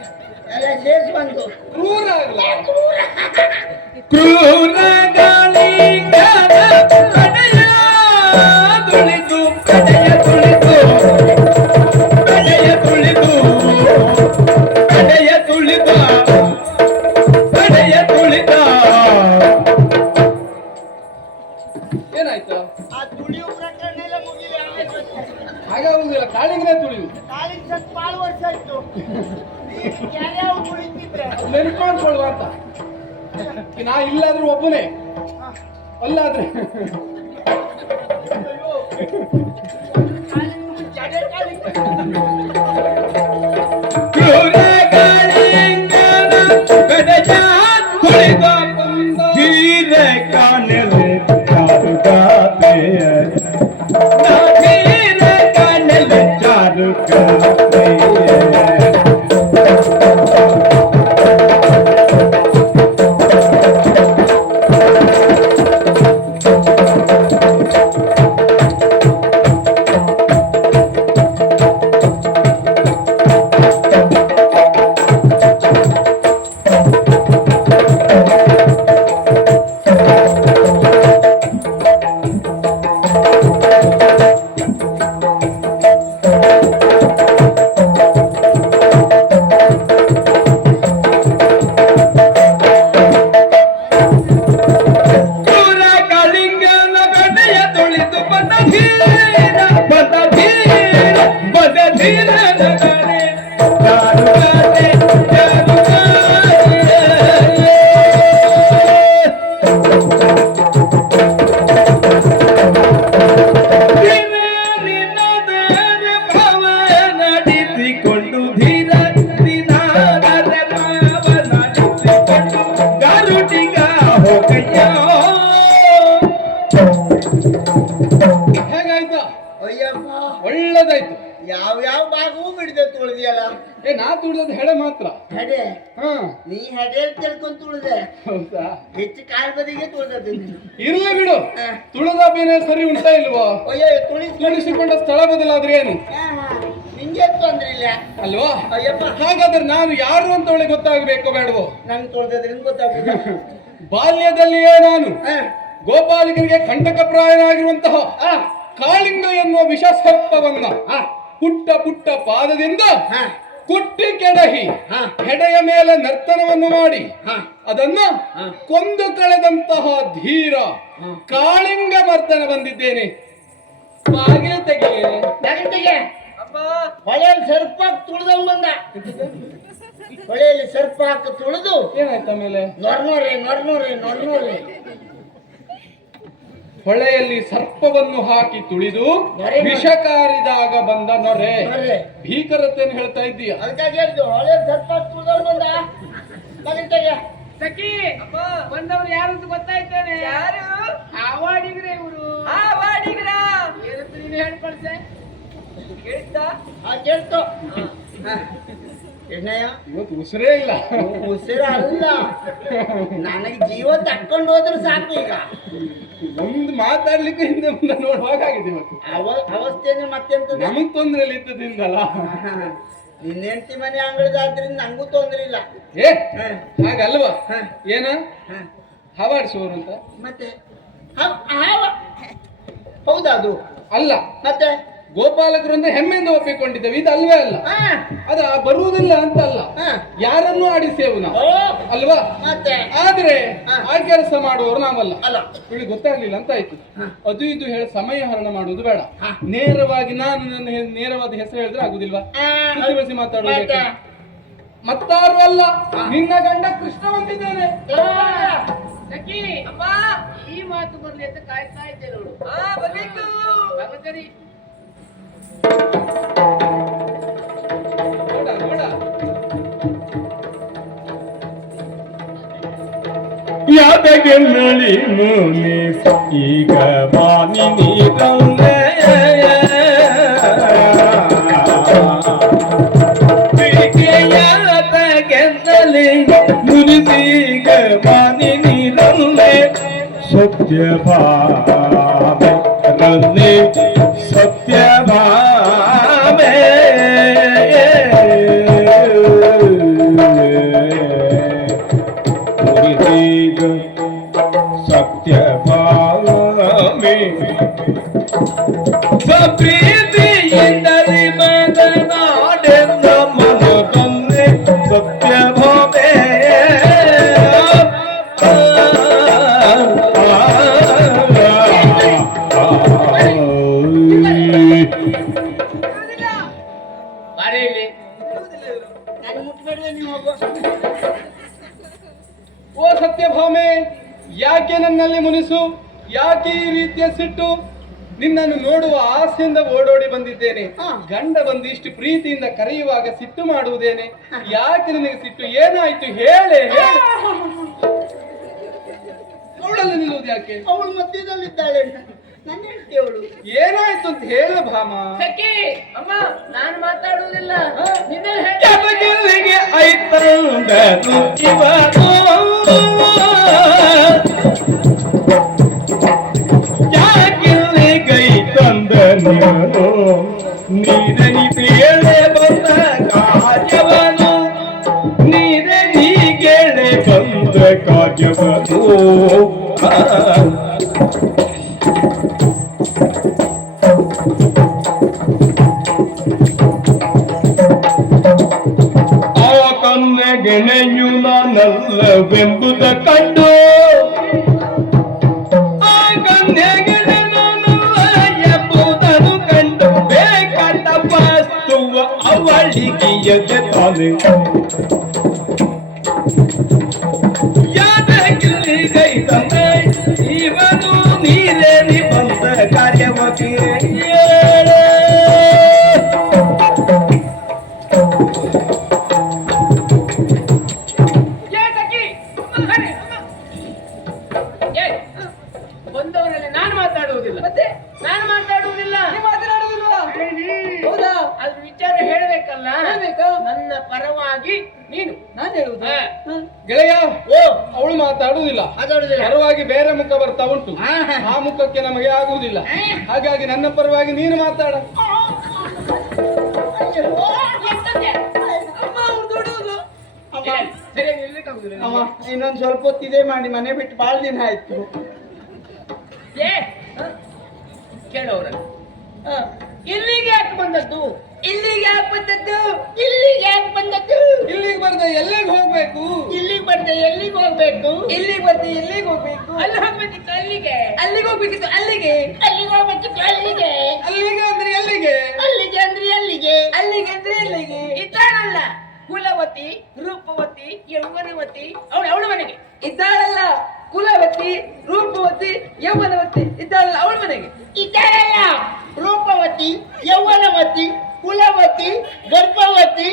ಎಲ್ಲ ಸೇರ್ಸಿ ಬಂತು ಕ್ರೂರ ಆಗಲ್ಲ. ಕ್ರೂರ ಕಾಳಿಂಗನ ಪೆಟೆಯ ತುಳಿದು ಪೆಟೆಯ ತುಳಿದು ಪೆಟೆಯ ತುಳಿದು ಪೆಟೆಯ ತುಳಿದ ಪೆಟೆಯ ತುಳಿದ. ಏನಾಯ್ತು? ಆ ತುಳಿಯೋ ಪ್ರಕರಣ ಎಲ್ಲ ಮುಗಿಲಿ ಹಾಗಾಗುದಿಲ್ಲ, ಕಾಳಿಂಗನೇ ತುಳಿಯುವುದು. ಕಾಲಿನ ಸ್ವಲ್ಪ ಭಾಳ ವರ್ಷ ಆಯ್ತು ಯಾರ್ಯಾವ ತುಳಿತಿದ್ರೆ ನೆನ್ಕೊಂಡ್ಕೊಳ್ಳುವ ಅಂತ. ನಾ ಇಲ್ಲಾದ್ರೂ ಒಬ್ಬನೇ, ಅಲ್ಲಾದ್ರೆ ಕ್ರೂರ ಕಾಳಿಂಗನ ಪೆಟೆಯ ತುಳಿದ ಬಂದ. ಧೀರ ಕಾಣಲೆ ಚಾರುಗಾತೆಯ ಧೀರ ಕಾಣಲೆ ಚಾರುಗಾತೆಯ. ಕ್ರೂರ ಕಾಳಿಂಗನ ಪೆಟೆಯ ತುಳಿದು ಬಂದ ಧೀರ ಬಂದ ಧೀರ ಬಂದ ಧೀರ ನಗರೆ ಚಾರುಗಾತೆ ಚಾರುಗಾತೆ. ಭಾವ ನಡೆಸಿಕೊಂಡು ಧೀರ ದಿನಾದ ಭಾವ ನಡೆಸಿಕೊಂಡು ಗಾರುಟಿಗ ಹೋಗಯ್ಯ. ಹೇಗಾಯ್ತು? ಅಯ್ಯಪ್ಪ ಒಳ್ಳೇದಾಯ್ತು. ಯಾವ ಭಾಗವೂ ಬಿಡದೆ ತುಳಿದಿಯಲ್ಲ ನಾ ತುಳಿದದ್ದು ಹೆಡೆ ಮಾತ್ರ. ಹೆಡೆ ಹಾ, ನೀ ಹೆಡೆ ತಿಳ್ಕೊಂಡ್ ತುಳಿದೆ ಹೌದಾ? ಹೆಚ್ಚು ಕಾಲ್ ಬದಿಗೆ ತುಳಿದದ್ದು ಇರ್ಲಿ ಬಿಡು. ತುಳಿದ ಬೇನೆ ಸರಿ ಉಂಟಾ ಇಲ್ವೋ? ಅಯ್ಯೋ ತುಳಿಸಿ ತುಳಿಸಿಕೊಂಡ ಸ್ಥಳ ಬದಲಾದ್ರೆ ಏನು ನಿಂಗೆ ತೊಂದ್ರೆ ಇಲ್ಲ ಅಲ್ವಾ? ಅಯ್ಯಪ್ಪ ಹಾಗಾದ್ರೆ ನಾನು ಯಾರು ಅಂತ ಅವಳಿಗೆ ಗೊತ್ತಾಗಬೇಕೋ ಬೇಡವೋ? ನಂಗೆ ತೊಳ್ದ್ರಿಂದ ಗೊತ್ತಾಗುದು ಬಾಲ್ಯದಲ್ಲಿಯೇ ನಾನು ಗೋಪಾಲಿಕನಿಗೆ ಕಂಟಕಪ್ರಾಯನಾಗಿರುವಂತಹ ಕಾಳಿಂಗ ಎನ್ನುವ ವಿಷಸರ್ಪವನ್ನ ಪುಟ್ಟ ಪುಟ್ಟ ಪಾದದಿಂದ ಕುಟ್ಟಿ ಕೆಡಹಿ ಹೆಡೆಯ ಮೇಲೆ ನರ್ತನವನ್ನು ಮಾಡಿ ಅದನ್ನು ಕೊಂದು ಕಳೆದಂತಹ ಧೀರ ಕಾಳಿಂಗ ಮರ್ತನ ಬಂದಿದ್ದೇನೆ. ಬಾಗಿಲು ತೆಗೆಯೇ. ಹೊಳೆಯಲ್ಲಿ ಸರ್ಪ ಹಾಕಿ ತುಳಿದಂಗ್ ಬಂದ ಹೊಳೆಯಲ್ಲಿ ಸರ್ಪ ಹಾಕಿ ತುಳಿದು ಏನಾಯ್ತು ಆಮೇಲೆ? ನೊರ್ನೋರೆ ಹೊಳೆಯಲ್ಲಿ ಸರ್ಪವನ್ನು ಹಾಕಿ ತುಳಿದು ವಿಷ ಕಾರಿದಾಗ ಬಂದ ನೊರೆ. ಭೀಕರತೆಯನ್ನು ಹೇಳ್ತಾ ಇದ್ದೀಯ. ಅದಕ್ಕಾಗಿ ಹೇಳ್ದು ಹೊಳೆಯಲ್ಲಿ ಸರ್ಪ ಹಾಕಿ ತುಳಿದಂಗ್ ಬಂದ ಬಾಗಿಲು ತೆಗೆ. ಸಖಿ ಬಂದವ್ರು ಯಾರು ಅಂತ ಗೊತ್ತಾಯ್ತೇನೆ? ಯಾರು? ಆವಾಡಿಗ್ರೆ ಇವರು. ಆವಾಡಿಗ್ರ? ಏನಂತ ನೀನು ಹೇಳ್ಕೊಳ್ತೆ? ಕೇಳಿದ್ದ? ಕೇಳ್ತು ಎಣ್ಣಯ್ಯ ಇವತ್ತು ಉಸಿರೇ ಇಲ್ಲ. ಉಸಿರ ಅಲ್ಲ ನನಗೆ ಜೀವ ತಕ್ಕೊಂಡು ಹೋದ್ರೆ ಸಾಕು. ಈಗ ಒಂದು ಮಾತಾಡ್ಲಿಕ್ಕೆ ಹಿಂದೆ ಮುಂದೆ ನೋಡುವಾಗ ಆಗಿದೆ. ಇವತ್ತು ಅವಸ್ಥೆ ಮತ್ತೆಂತ ನಮಗ್ ತೊಂದ್ರೆ ಇದ್ದದಿಂದಲ್ಲ. ನಿನ್ನ ಹೆಂಡತಿ ಮನೆ ಅಂಗಳದಾದ್ರಿಂದ ನಂಗೂ ತೊಂದ್ರೆ ಇಲ್ಲ. ಹಾಗಲ್ವಾ? ಏನ ಹವಾಡಿಸುವರು ಅಂತ ಮತ್ತೆ ಹೌದಾ ಅದು ಅಲ್ಲ, ಮತ್ತೆ ಗೋಪಾಲಕರು ಅಂದ್ರೆ ಹೆಮ್ಮೆಯಿಂದ ಒಪ್ಪಿಕೊಂಡಿದ್ದೇವೆ, ಇದು ಅಲ್ವೇ ಅಲ್ಲ. ಅದು ಬರುವುದಿಲ್ಲ ಅಂತ ಅಲ್ಲ, ಯಾರನ್ನೂ ಆಡಿಸೇವು ನಾವು ಅಲ್ವಾ. ಮತ್ತೆ ಆದ್ರೆ ಆ ಕೆಲಸ ಮಾಡುವವರು ನಾವಲ್ಲ. ಅಲ್ಲ. ಇಲ್ಲಿ ಗೊತ್ತಾಗ್ಲಿಲ್ಲ ಅಂತ ಆಯ್ತು. ಅದು ಇದು ಹೇಳಿ ಸಮಯ ಹರಣ ಮಾಡುವುದು ಬೇಡ. ನೇರವಾಗಿ ನಾನು ನನ್ನ ನೇರವಾದ ಹೆಸರು ಹೇಳಿದ್ರೆ ಆಗುದಿಲ್ವಾ? ಸುತ್ತಿ ಬೆಳೆಸಿ ಮಾತಾಡುವುದು. ಮತ್ತಾರು ಅಲ್ಲ, ನಿನ್ನ ಗಂಡ ಕೃಷ್ಣ ಬಂದಿದ್ದಾನೆ. ಸಖಿ ಅಮ್ಮ, ಈ ಮಾತು ಬರ್ಲಿ ಅಂತ ಕಾಯ್ತಾ ಇದ್ದೆ ನೋಡು. ಬರ್ಬೇಕು. ಭಗವತರಿ ನೋಡ ನೋಡ, ಯಾದಗೆನ್ನಳಿ ಮುನಿ ಈಗ ಬಾನಿ ನೀರಲ್ಲೇ ಯಾದಗೆನ್ನಳಿ ಮುನಿಸೀಗ ಬಾನಿ ನೀರಲ್ಲೇ ಸತ್ಯಭಾಮೆ ರನ್ನೆ ಸತ್ಯಭಾಮೆ ಸತ್ಯಭಾಮೆ ಪ್ರೀತಿಯಿಂದಲೇ ಮಾತನಾಡೆಲ್ಲ ಮನದೊನ್ನೆ ಸತ್ಯಭಾಮೆ ಬಾರೇಲಿ ನಾನು ಮುಟ್ಬೇಡ್ವೆ ನೀವು ಹೋಗೋ. ಓ ಸತ್ಯಭಾಮೆ, ಯಾಕೆ ನನ್ನಲ್ಲಿ ಮುನಿಸು? ಯಾಕೆ ಈ ರೀತಿಯ ಸಿಟ್ಟು? ನಿನ್ನನ್ನು ನೋಡುವ ಆಸೆಯಿಂದ ಓಡೋಡಿ ಬಂದಿದ್ದೇನೆ. ಗಂಡ ಬಂದು ಇಷ್ಟು ಪ್ರೀತಿಯಿಂದ ಕರೆಯುವಾಗ ಸಿಟ್ಟು ಮಾಡುವುದೇನೆ? ಯಾಕೆ ನಿನಗೆ ಸಿಟ್ಟು? ಏನಾಯ್ತು ಹೇಳೆ. ಅವಳಲ್ಲಿ ನಿಲ್ಲುವುದು ಯಾಕೆ? ಅವಳು ಮಧ್ಯದಲ್ಲಿದ್ದಾಳೆ, ನನ್ನ ಹೆಂಡತಿ ಅವಳು. ಏನಾಯ್ತು ಅಂತ ಹೇಳ ಭಾಮ. ಸಖಿ ಅಮ್ಮ, ನಾನು ಮಾತಾಡುವುದಿಲ್ಲ, ನಿನ್ನ ಯಾದಗಿರಿಗೆ ಐತಂದನು ಇವನು, ಯಾದಗಿರಿಗೆ ಐತಂದನು ನೀರನಿ ಬೇಳೆ ಬಂದ ಕಾರ್ಯವನು, ನೀರನಿಗೆಳೆ ಬಂದ ಕಾರ್ಯವನು. ಗೆಣೆಯು ನಾನಲ್ಲವೆಂಬುದ ಕಂಡು ಆ ಕನ್ಯೆಗೆ ನಾನಲ್ಲ ಎಂಬುದನ್ನು ಕಂಡು ಬೇಕಾದ ವಸ್ತುವ ಅವಳಿಗೆ ಎದೆತಾನೆ. ಯಾದಗಿರಿಗೈತಂದೆ ಇವನು ನೀರೇರಿ ಬಂದ ಕಾರ್ಯವತಿ. ಬಂದವರಲ್ಲಿ ನಾನು ಮಾತಾಡುವುದಿಲ್ಲ, ಮತ್ತೆ ನಾನು ಮಾತಾಡುವುದಿಲ್ಲ. ಹೌದಾ? ಅದ್ರ ವಿಚಾರ ಹೇಳಬೇಕಲ್ಲ. ಹೇಳ್ಬೇಕಾ? ನನ್ನ ಪರವಾಗಿ ನೀನು ನಾನು ಹೇಳುವುದು. ಗೆಳೆಯ, ಓ ಅವಳು ಮಾತಾಡುವುದಿಲ್ಲ. ಮಾತಾಡುದಿಲ್ಲ. ಪರವಾಗಿ ಬೇರೆ ಮುಖ ಬರ್ತಾ ಉಂಟು. ಆ ಮುಖಕ್ಕೆ ನಮಗೆ ಆಗುವುದಿಲ್ಲ. ಹಾಗಾಗಿ ನನ್ನ ಪರವಾಗಿ ನೀನು ಮಾತಾಡ. ಸರಿಯಾಗಿ ನಿಲ್ಲಕ್ಕಾಗುದಿಲ್ಲ ಅಮ್ಮ, ನಿನಗೆ? ಇನ್ನೊಂದು ಸ್ವಲ್ಪ ಹೊತ್ತು ಇದೇ ಮಾಡಿ ಮನೆ ಬಿಟ್ಟು ಬಾಳ ದಿನ ಆಯ್ತು. ಏ ಕೇಳೋರಲ್ಲ, ಇಲ್ಲಿಗೆ ಯಾಕೆ ಬಂದದ್ದು? ಇಲ್ಲಿಗೆ ಯಾಕೆ ಬಂದದ್ದು? ಇಲ್ಲಿಗೆ ಯಾಕೆ ಬಂದದ್ದು? ಇಲ್ಲಿಗೆ ಬರ್ದೆ ಎಲ್ಲಿಗೆ ಹೋಗ್ಬೇಕು? ಇಲ್ಲಿಗೆ ಬಂದೆ ಎಲ್ಲಿಗೆ ಹೋಗ್ಬೇಕು? ಇಲ್ಲಿಗೆ ಬರ್ತಿ ಇಲ್ಲಿಗೆ ಹೋಗ್ಬೇಕು. ಅಲ್ಲಿ ಹೋಗ್ಬೇಕಿತ್ತು ಅಲ್ಲಿಗೆ, ಅಲ್ಲಿಗೆ ಹೋಗ್ಬೇಕಿತ್ತು ಅಲ್ಲಿಗೆ. ಅಲ್ಲಿಗೆ ಹೋಗ್ಬೇಕಿತ್ತು ಅಲ್ಲಿಗೆ, ಅಲ್ಲಿಗೆ ಅಂದ್ರೆ ಎಲ್ಲಿಗೆ? ಅಲ್ಲಿಗೆ ಅಂದ್ರೆ ಅಲ್ಲಿಗೆ. ಅಲ್ಲಿಗೆ ಅಂದ್ರೆ ಎಲ್ಲಿಗೆ? ಇದ್ದಾಳಲ್ಲ ಕುಲವತಿ, ರೂಪವತಿ, ಯೌವನವತಿ, ಅವಳ ಮನೆಗೆ ಇದ್ದಾಳಲ್ಲ ಕುಲವತಿ, ರೂಪವತಿ, ಯೌವನವತಿ ಇದ್ದಾಳಲ್ಲ ಅವಳ ಮನೆಗೆ. ಇದ್ದಾಳಲ್ಲ ರೂಪವತಿ, ಯೌವನವತಿ, ಕುಲವತಿ, ಗರ್ಭವತಿ.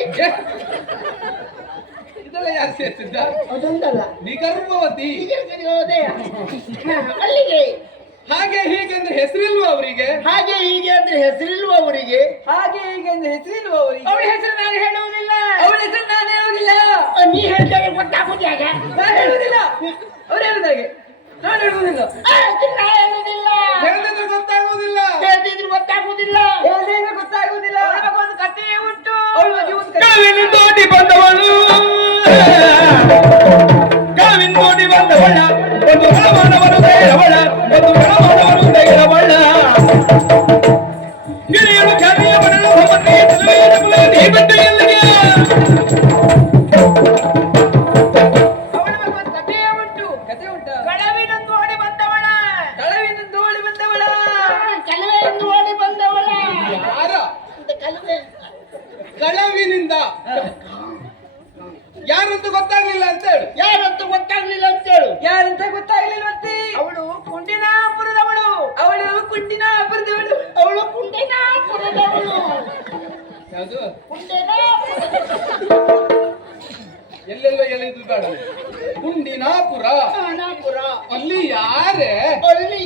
ಇದೆಲ್ಲ ಯಾರು ಸೇರ್ತಿದ್ದ? ಅದೊಂದಲ್ಲ, ನೀ ಗರ್ಭವತಿ. ಹೋದೆ ಅಲ್ಲಿಗೆ. ಹಾಗೆ ಹೀಗೆ ಅಂದ್ರೆ ಹೆಸರಿಲ್ವಾ ಅವರಿಗೆ? ಹಾಗೆ ಹೀಗೆ ಅಂದ್ರೆ ಹೆಸರಿಲ್ವ ಅವರಿಗೆ? ಹಾಗೆ ಹೀಗೆ ಅಂದ್ರೆ ಹೆಸರಿಲ್ವ ಅವರಿಗೆ? ಅವಳ ಹೆಸರು ನಾನು ಹೇಳುವುದಿಲ್ಲ. ಅವಳ ಹೆಸರು ನಾನು ಹೇಳುವುದಿಲ್ಲ. ನೀ ಹೇಳ್ತಾರೆ ಗೊತ್ತಾಗುದಿಲ್ಲ. ನಾನು ಹೇಳುವುದಿಲ್ಲ. ಅವ್ರು ಹೇಳುದಾಗೆ ನಾನು ಹೇಳುವುದಿಲ್ಲ. ನಾ ಹೇಳುವುದಿಲ್ಲ. ಹೇಳಿದ್ರೆ ಗೊತ್ತಾಗೋದಿಲ್ಲ. ಹೇಳ್ತಿದ್ರು ಗೊತ್ತಾಗುದಿಲ್ಲ. ಹೇಳಿದ್ರೆ ಗೊತ್ತಾಗುವುದಿಲ್ಲ. ಒಂದು ಕಥೆಯೇ ಉಂಟು. ಅವಳ ಬಗ್ಗೆ ಒಂದು ಕಥೆ. ಕಾವಿನ ತೋಟಿ ಬಂದವಳು, ಕಾವಿನ ತೋಟಿ ಬಂದವಳ, ಒಂದು ಗಣಮಾನವರು ದೈರವಳ, ಒಂದು ಗಣಮಾನವರು ದೈರವಳ. ಗಿರಿಯರು ಯಾರಂತ ಗೊತ್ತಾಗ್ಲಿಲ್ಲ ಅಂತ ಹೇಳು. ಯಾರಂತ ಗೊತ್ತಾಗ್ಲಿಲ್ಲ ಅಂತ ಹೇಳು. ಯಾರಂತ ಗೊತ್ತಾಗ್ಲಿಲ್ವಂತೆ. ಅವಳು ಕುಂಡಿನಾಪುರದವಳು. ಅವಳು ಕುಂಡಿನಾಪುರದವಳು. ಅವಳು ಕುಂಡಿನಾಪುರದವಳು. ಯಾವುದು ಕುಂಡಿನಾಪುರ. ಎಲ್ಲೆಲ್ಲ ಎಳೆದು ಬೇಡ. ಕುಂಡಿನಾಪುರ. ನಾಪುರ. ಅಲ್ಲಿ ಯಾರೇ? ಅಲ್ಲಿ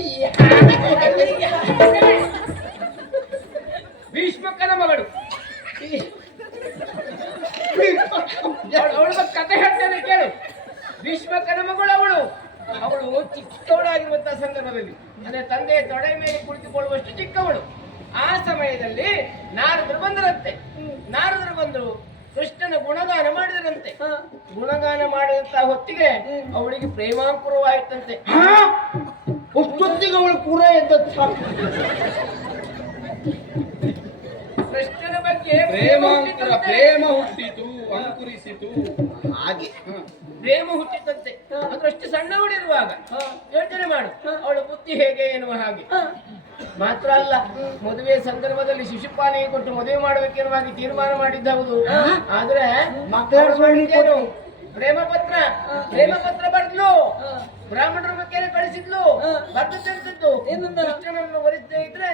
ಭೀಷ್ಮಕನ ಮಗಳು. ಅವಳ ಕಥೆ ಹೇಳ್ತೇನೆ ಕೇಳು. ಭೀಷ್ಮಕನ ಮಗಳು ಅವಳು. ಅವಳು ಚಿಕ್ಕವಳಾಗಿರುವಂತಹ ಸಂದರ್ಭದಲ್ಲಿ ಅಂದ್ರೆ ತಂದೆಯ ತೊಡೆ ಮೇಲೆ ಕುಳಿತುಕೊಳ್ಳುವಷ್ಟು ಚಿಕ್ಕವಳು. ಆ ಸಮಯದಲ್ಲಿ ನಾರದರು ಬಂದರಂತೆ. ನಾರದರು ಬಂದರು, ಕೃಷ್ಣನ ಗುಣಗಾನ ಮಾಡಿದರಂತೆ. ಗುಣಗಾನ ಮಾಡಿದಂತಹ ಹೊತ್ತಿಗೆ ಅವಳಿಗೆ ಪ್ರೇಮಾಂಕುರವಾಯಿತಂತೆ. ಅಷ್ಟೊತ್ತಿಗೆ ಅವಳು ಪೂರ ಎದ್ದ ಕೃಷ್ಣನ ಬಗ್ಗೆ ಪ್ರೇಮಾಂಕುರ, ಪ್ರೇಮ ಹುಟ್ಟಿತು, ಅಂಕುರಿಸಿತು. ಹಾಗೆ ಪ್ರೇಮ ಹುಟ್ಟಿತಂತೆ. ಅದ್ರಷ್ಟು ಸಣ್ಣವಳಿರುವಾಗ ಯೋಚನೆ ಮಾಡು ಅವಳ ಬುದ್ಧಿ ಹೇಗೆ ಎನ್ನುವ ಹಾಗೆ. ಮಾತ್ರ ಅಲ್ಲ, ಮದುವೆ ಸಂದರ್ಭದಲ್ಲಿ ಶಿಶುಪಾಲಿಗೆ ಕೊಟ್ಟು ಮದುವೆ ಮಾಡಬೇಕೆನ್ನುವಾಗಿ ತೀರ್ಮಾನ ಮಾಡಿದ್ದವುದು. ಆದ್ರೆ ಮಕ್ಕಳು ಪ್ರೇಮ ಪತ್ರ ಬರ್ದ್ಲು. ಬ್ರಾಹ್ಮಣರ ಬಗ್ಗೆ ಕಳಿಸಿದ್ಲು. ಬರ್ದು ತಿಳಿಸಿದ್ದು ಕೃಷ್ಣನನ್ನು ವರಿಸದೇ ಇದ್ರೆ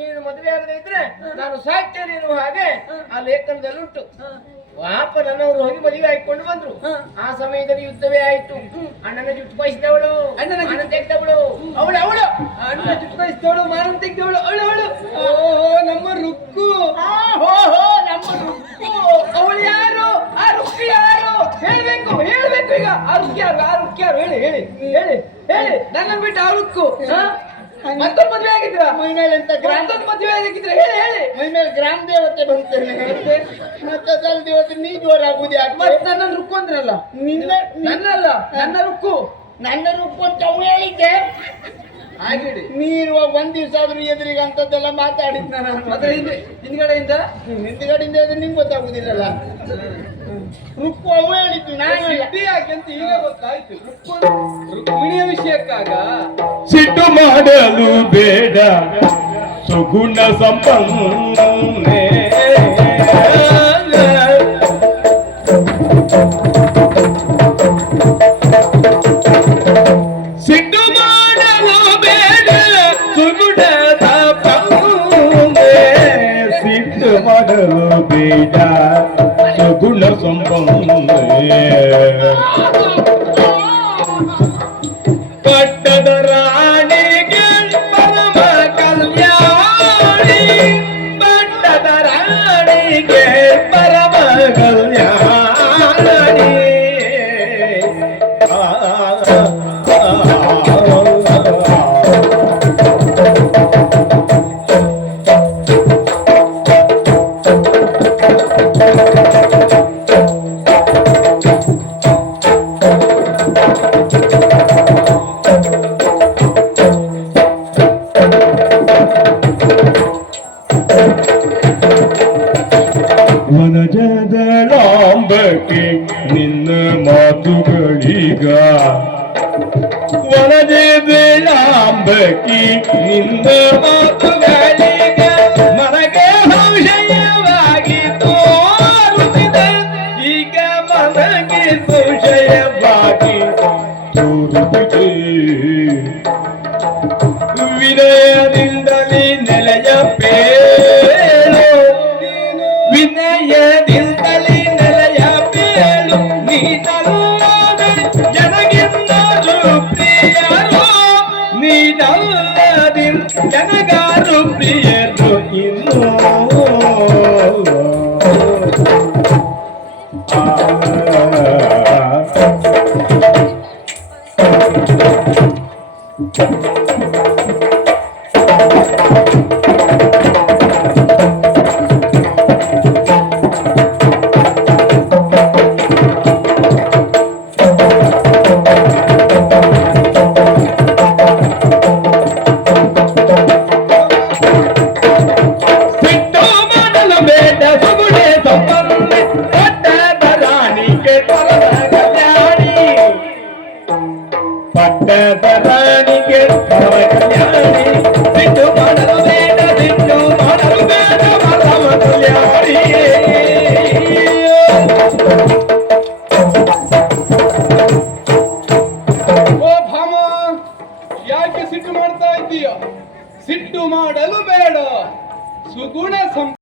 ನೀನು ಮದುವೆ ಆಗದೆ ಇದ್ರೆ ನಾನು ಸಾಯ್ತೇನೆ ಎನ್ನುವ ಹಾಗೆ ಆ ಲೇಖನದಲ್ಲುಂಟು. ವಾಪ ನನ್ನವರು ಹೋಗಿ ಮದುವೆ ಹಾಕಿಕೊಂಡು ಬಂದ್ರು. ಆ ಸಮಯದಲ್ಲಿ ಯುದ್ಧವೇ ಆಯ್ತು. ಅಣ್ಣನ ಜುಟ್ಟು ಬಯಸಿದವಳು, ಅಣ್ಣನ ತೆಗೆದವಳು ಅವಳು ಅವಳು ಅಣ್ಣ ಚುಟ್ಕಾಯಿಸಿದವಳು, ಮಾರಂ ತೆಗೆದವಳು ಅವಳು ಅವಳು. ಓಹೋ, ನಮ್ಮ ರುಕ್ಕು. ನಮ್ಮ ರುಕ್ಕು. ಅವಳು ಯಾರು? ಆ ರುಕ್ಕಿ ಯಾರು? ಹೇಳ್ಬೇಕು ಹೇಳ್ಬೇಕು ಈಗ. ಆ ರುಕ್ಕಿ ಯಾರು? ಆ ರುಕ್ಕಿ ಯಾರು? ಹೇಳಿ ಹೇಳಿ ಹೇಳಿ ಹೇಳಿ. ನನ್ನ ಬಿಟ್ಟು ಆ ರುಕ್ಕು ಮತ್ತೊಂದು ಮದುವೆ ಆಗಿದ್ರ? ಮೈ ಮೇಲೆ ಎಂತ ಮತ್ತೊಂದು ಮದುವೆ ಆಗಿದ್ರೆ ಹೇಳಿ ಹೇಳಿ. ಮೈ ಮೇಲೆ ಗ್ರಾಮ ದೇವತೆ ಬಂತೇನೆ. ಮತ್ತೆ ಅದರ ದೇವತೆ ನೀ ಜೋರಾಗುದು ಯಾಕೆ? ಮತ್ ನನ್ನ ರುಕ್ಕು ಅಂದ್ರಲ್ಲ. ನನ್ನಲ್ಲ, ನನ್ನ ರುಕ್ಕು. ನನ್ನ ರುಕ್ಕು ಅಂತ ಅವು ಹೇಳಿದ್ದೆ. ಹಾಗೇಳಿ ನೀನು ಒಂದ್ ದಿವಸ ಆದ್ರೂ ಎದುರಿಗೆ ಅಂತದ್ದೆಲ್ಲ ಮಾತಾಡಿದ್ ನಾನು. ಅದ್ರ ಹಿಂದ್ಗಡೆಯಿಂದ ಹಿಂದ್ಗಡೆಯಿಂದ ಆದ್ರೆ ನಿಂಗೆ ಗೊತ್ತಾಗುದಿಲ್ಲಲ್ಲ. ರುಕ್ಕು ಅವು ಹೇಳಿದ್ದು ನಾನು ಸಿದ್ಧಿ ಯಾಕೆ ಅಂತ ಈಗ ಗೊತ್ತಾಯ್ತು. ರುಕ್ಮಿಣಿಯ ವಿಷಯಕ್ಕಾಗ ಸಿಟ್ಟು ಮಾಡಲು ಬೇಡ ಸುಗುಣ ಸಂಪನ್ನೆ. ಸಿಟ್ಟು ಮಾಡಲು ಬೇಡ ಸುಗುಣ ಸಂಪನ್ನೆ. ಸಿಟ್ಟು ಮಾಡಲು ಬೇಡ ಸುಗುಣ ಸಂಪನ್ನೆ. ಪಟ್ಟದ ರಾಣಿಗೆ ಪರಮ ಕಲ್ಯಾಣಿ. ಪಟ್ಟದ ರಾಣಿಗೆ ಪರಮ ಕಲ್ಯಾಣಿ. ವನಜದಳಾಂಬಕ್ಕೆ ನಿನ್ನ ಮಾತುಗಳೀಗ. ವನಜದಳಾಂಬಕ್ಕೆ ನಿನ್ನ ಮಾತುಗಳೀಗ. ಮನಗೆ ಸಂಶಯವಾಗಿ ತೋರುತ್ತಿದೆ. ಈಗ ಮನಗೆ ಸಂಶಯವಾಗಿ ತೋರುತ್ತಿದೆ. ವಿನಯದಿಂದಲೇ ನೆಲೆಯ ಪೇಳು. ವಿನಯದಿಂದಲೇ ನೆಲೆಯ ಪೇಳು. ನೀನಲ್ಲದೆ ಜನಗೆಲ್ಲರೂ ಪ್ರಿಯರು. ನೀನಲ್ಲದೆ ಜನಗಾರು ಪ್ರಿಯರು. ಇನ್ನು ಪಟ್ಟದರಾಣಿಗೆ ಪರಮ ಕಲ್ಯಾಣಿ. ಸಿಟ್ಟು ಮಾಡಲು ಬೇಡ, ಸಿಟ್ಟು ಮಾಡಲು ಬೇಡ ಪರಮ ಕಲ್ಯಾಣಿ. ಮಾಡ್ತಾ ಇದ್ದೀಯ. ಸಿಟ್ಟು ಮಾಡಲು ಬೇಡ, ಸುಗುಣ